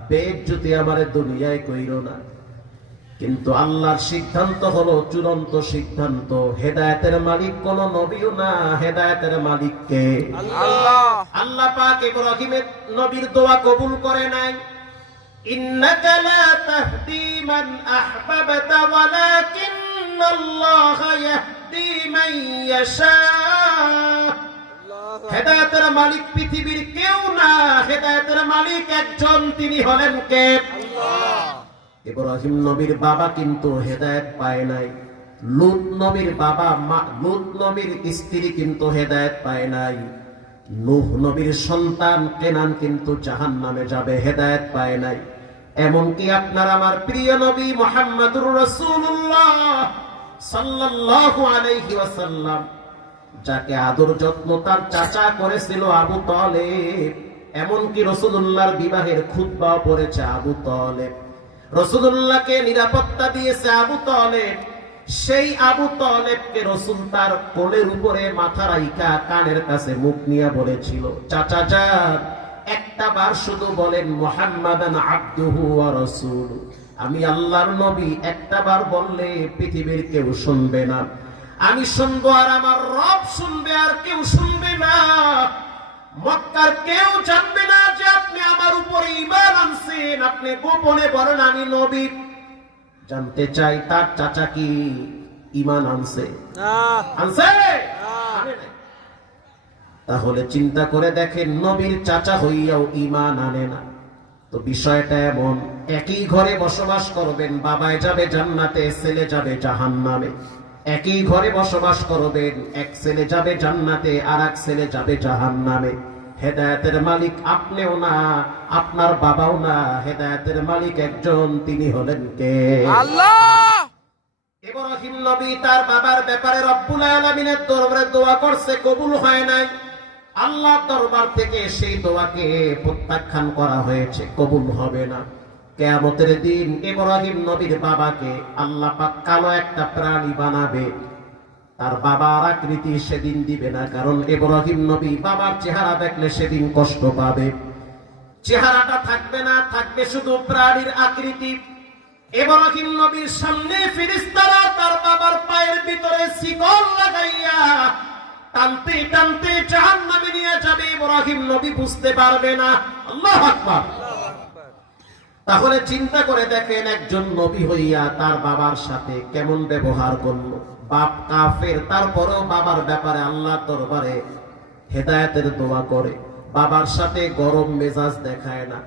বেইজ্জতি আমারে দুনিয়ায় কইরো না। কিন্তু আল্লাহর সিদ্ধান্ত হলো চূড়ান্ত সিদ্ধান্ত। হেদায়েতের মালিক কোন নবীও না, হেদায়েতের মালিক কে? আল্লাহ। আল্লাহ পাক ইব্রাহিমের নবীর দোয়া কবুল করে নাই। ইন্নাকা লা তাহদি মান আহবাবতা ওয়ালাকিন্নাল্লাহা ইয়াহদি মান ইয়াশা। হেদায়েতের মালিক পৃথিবীর কেউ না, হেদায়েতের মালিক একজন, তিনি হলেন কে? আল্লাহ। ইব্রাহিম নবীর বাবা কিন্তু হেদায়েত পায় নাই। লূত নবীর বাবা লূত নবীর স্ত্রী কিন্তু হেদায়েত পায় নাই। নূহ নবীর সন্তান কেনান কিন্তু জাহান্নামে যাবে, হেদায়েত পায় নাই। এমনকি আপনার আমার প্রিয় নবী মুহাম্মদুর রাসূলুল্লাহ সাল্লাল্লাহু আলাইহি ওয়াসাল্লাম, যাকে আদর যত্ন তার চাচা করেছিল আবু তালেব, এমনকি রাসূলুল্লাহর বিবাহের খুতবা পড়েছে আবু তালেব, রাসূলুল্লাহকে নিরাপত্তা দিয়েছে আবু তালেব। সেই আবু তালেবকে রাসূল তার কোলের উপরে মাথা রাইখা কানের কাছে মুখ নিয়ে বলেছিল, চাচা যান একটা বার শুধু বলেন মুহাম্মাদান আবদুহু ওয়া রাসূলুহু, আমি আল্লাহর নবী, একটা বার বললে পৃথিবীর কেউ শুনবে না, আমি শুনবো আর আমার রব শুনবে, আর কেউ শুনবে না। মক্কার কেউ জানবে না যে আপনি আমার উপরে ঈমান আনছেন, আপনি গোপনে বলেন আমি নবী। জানতে চাই তার চাচা কি ঈমান আনছে? না। আনছে? আনে নাই। তাহলে চিন্তা করে দেখেন, নবীর চাচা হইয়াও ঈমান আনে না, তো বিষয়টা এমন। একই ঘরে বসবাস করবেন, বাবায় যাবে জান্নাতে, ছেলে যাবে জাহান্নামে। একই ঘরে বসবাস করবেন, এক ছেলে যাবে জান্নাতে আর এক ছেলে যাবে জাহান্নামে। হেদায়েতের মালিক আপনিও না, আপনার বাবাও না, হেদায়েতের মালিক একজন, তিনি হলেন কে? আল্লাহ। ইব্রাহিম নবী তার বাবার ব্যাপারে রব্বুল আলামিনের দরবারে দোয়া করছে, কবুল হয় নাই। আল্লাহর দরবার থেকে সেই দোয়াকে প্রত্যাখ্যান করা হয়েছে, কবুল হবে না। কিয়ামতের দিন ইব্রাহিম নবীর বাবাকে আল্লাহ পাক কালো একটা প্রাণী বানাবে, তার বাবার আকৃতি সেদিন দিবে না, কারণ ইব্রাহিম নবী বাবার চেহারা দেখলে সেদিন কষ্ট পাবে। চেহারাটা থাকবে না, থাকবে শুধু প্রাণীর আকৃতি। ইব্রাহিম নবীর সামনে ফেরেশতারা তার বাবার পায়ের ভিতরে শিকল লাগাইয়া টানতে টানতে জাহান্নামে নিয়ে যাবে, ইব্রাহিম নবী বুঝতে পারবে না। আল্লাহু আকবার। তাহলে চিন্তা করে দেখেন, একজন নবী হইয়া তার বাবার সাথে কেমন ব্যবহার করলো। বাপ কাফের, তারপরেও বাবার ব্যাপারে আল্লাহর দরবারে হেদায়েতের দোয়া করে, বাবার সাথে গরম মেজাজ দেখায় না।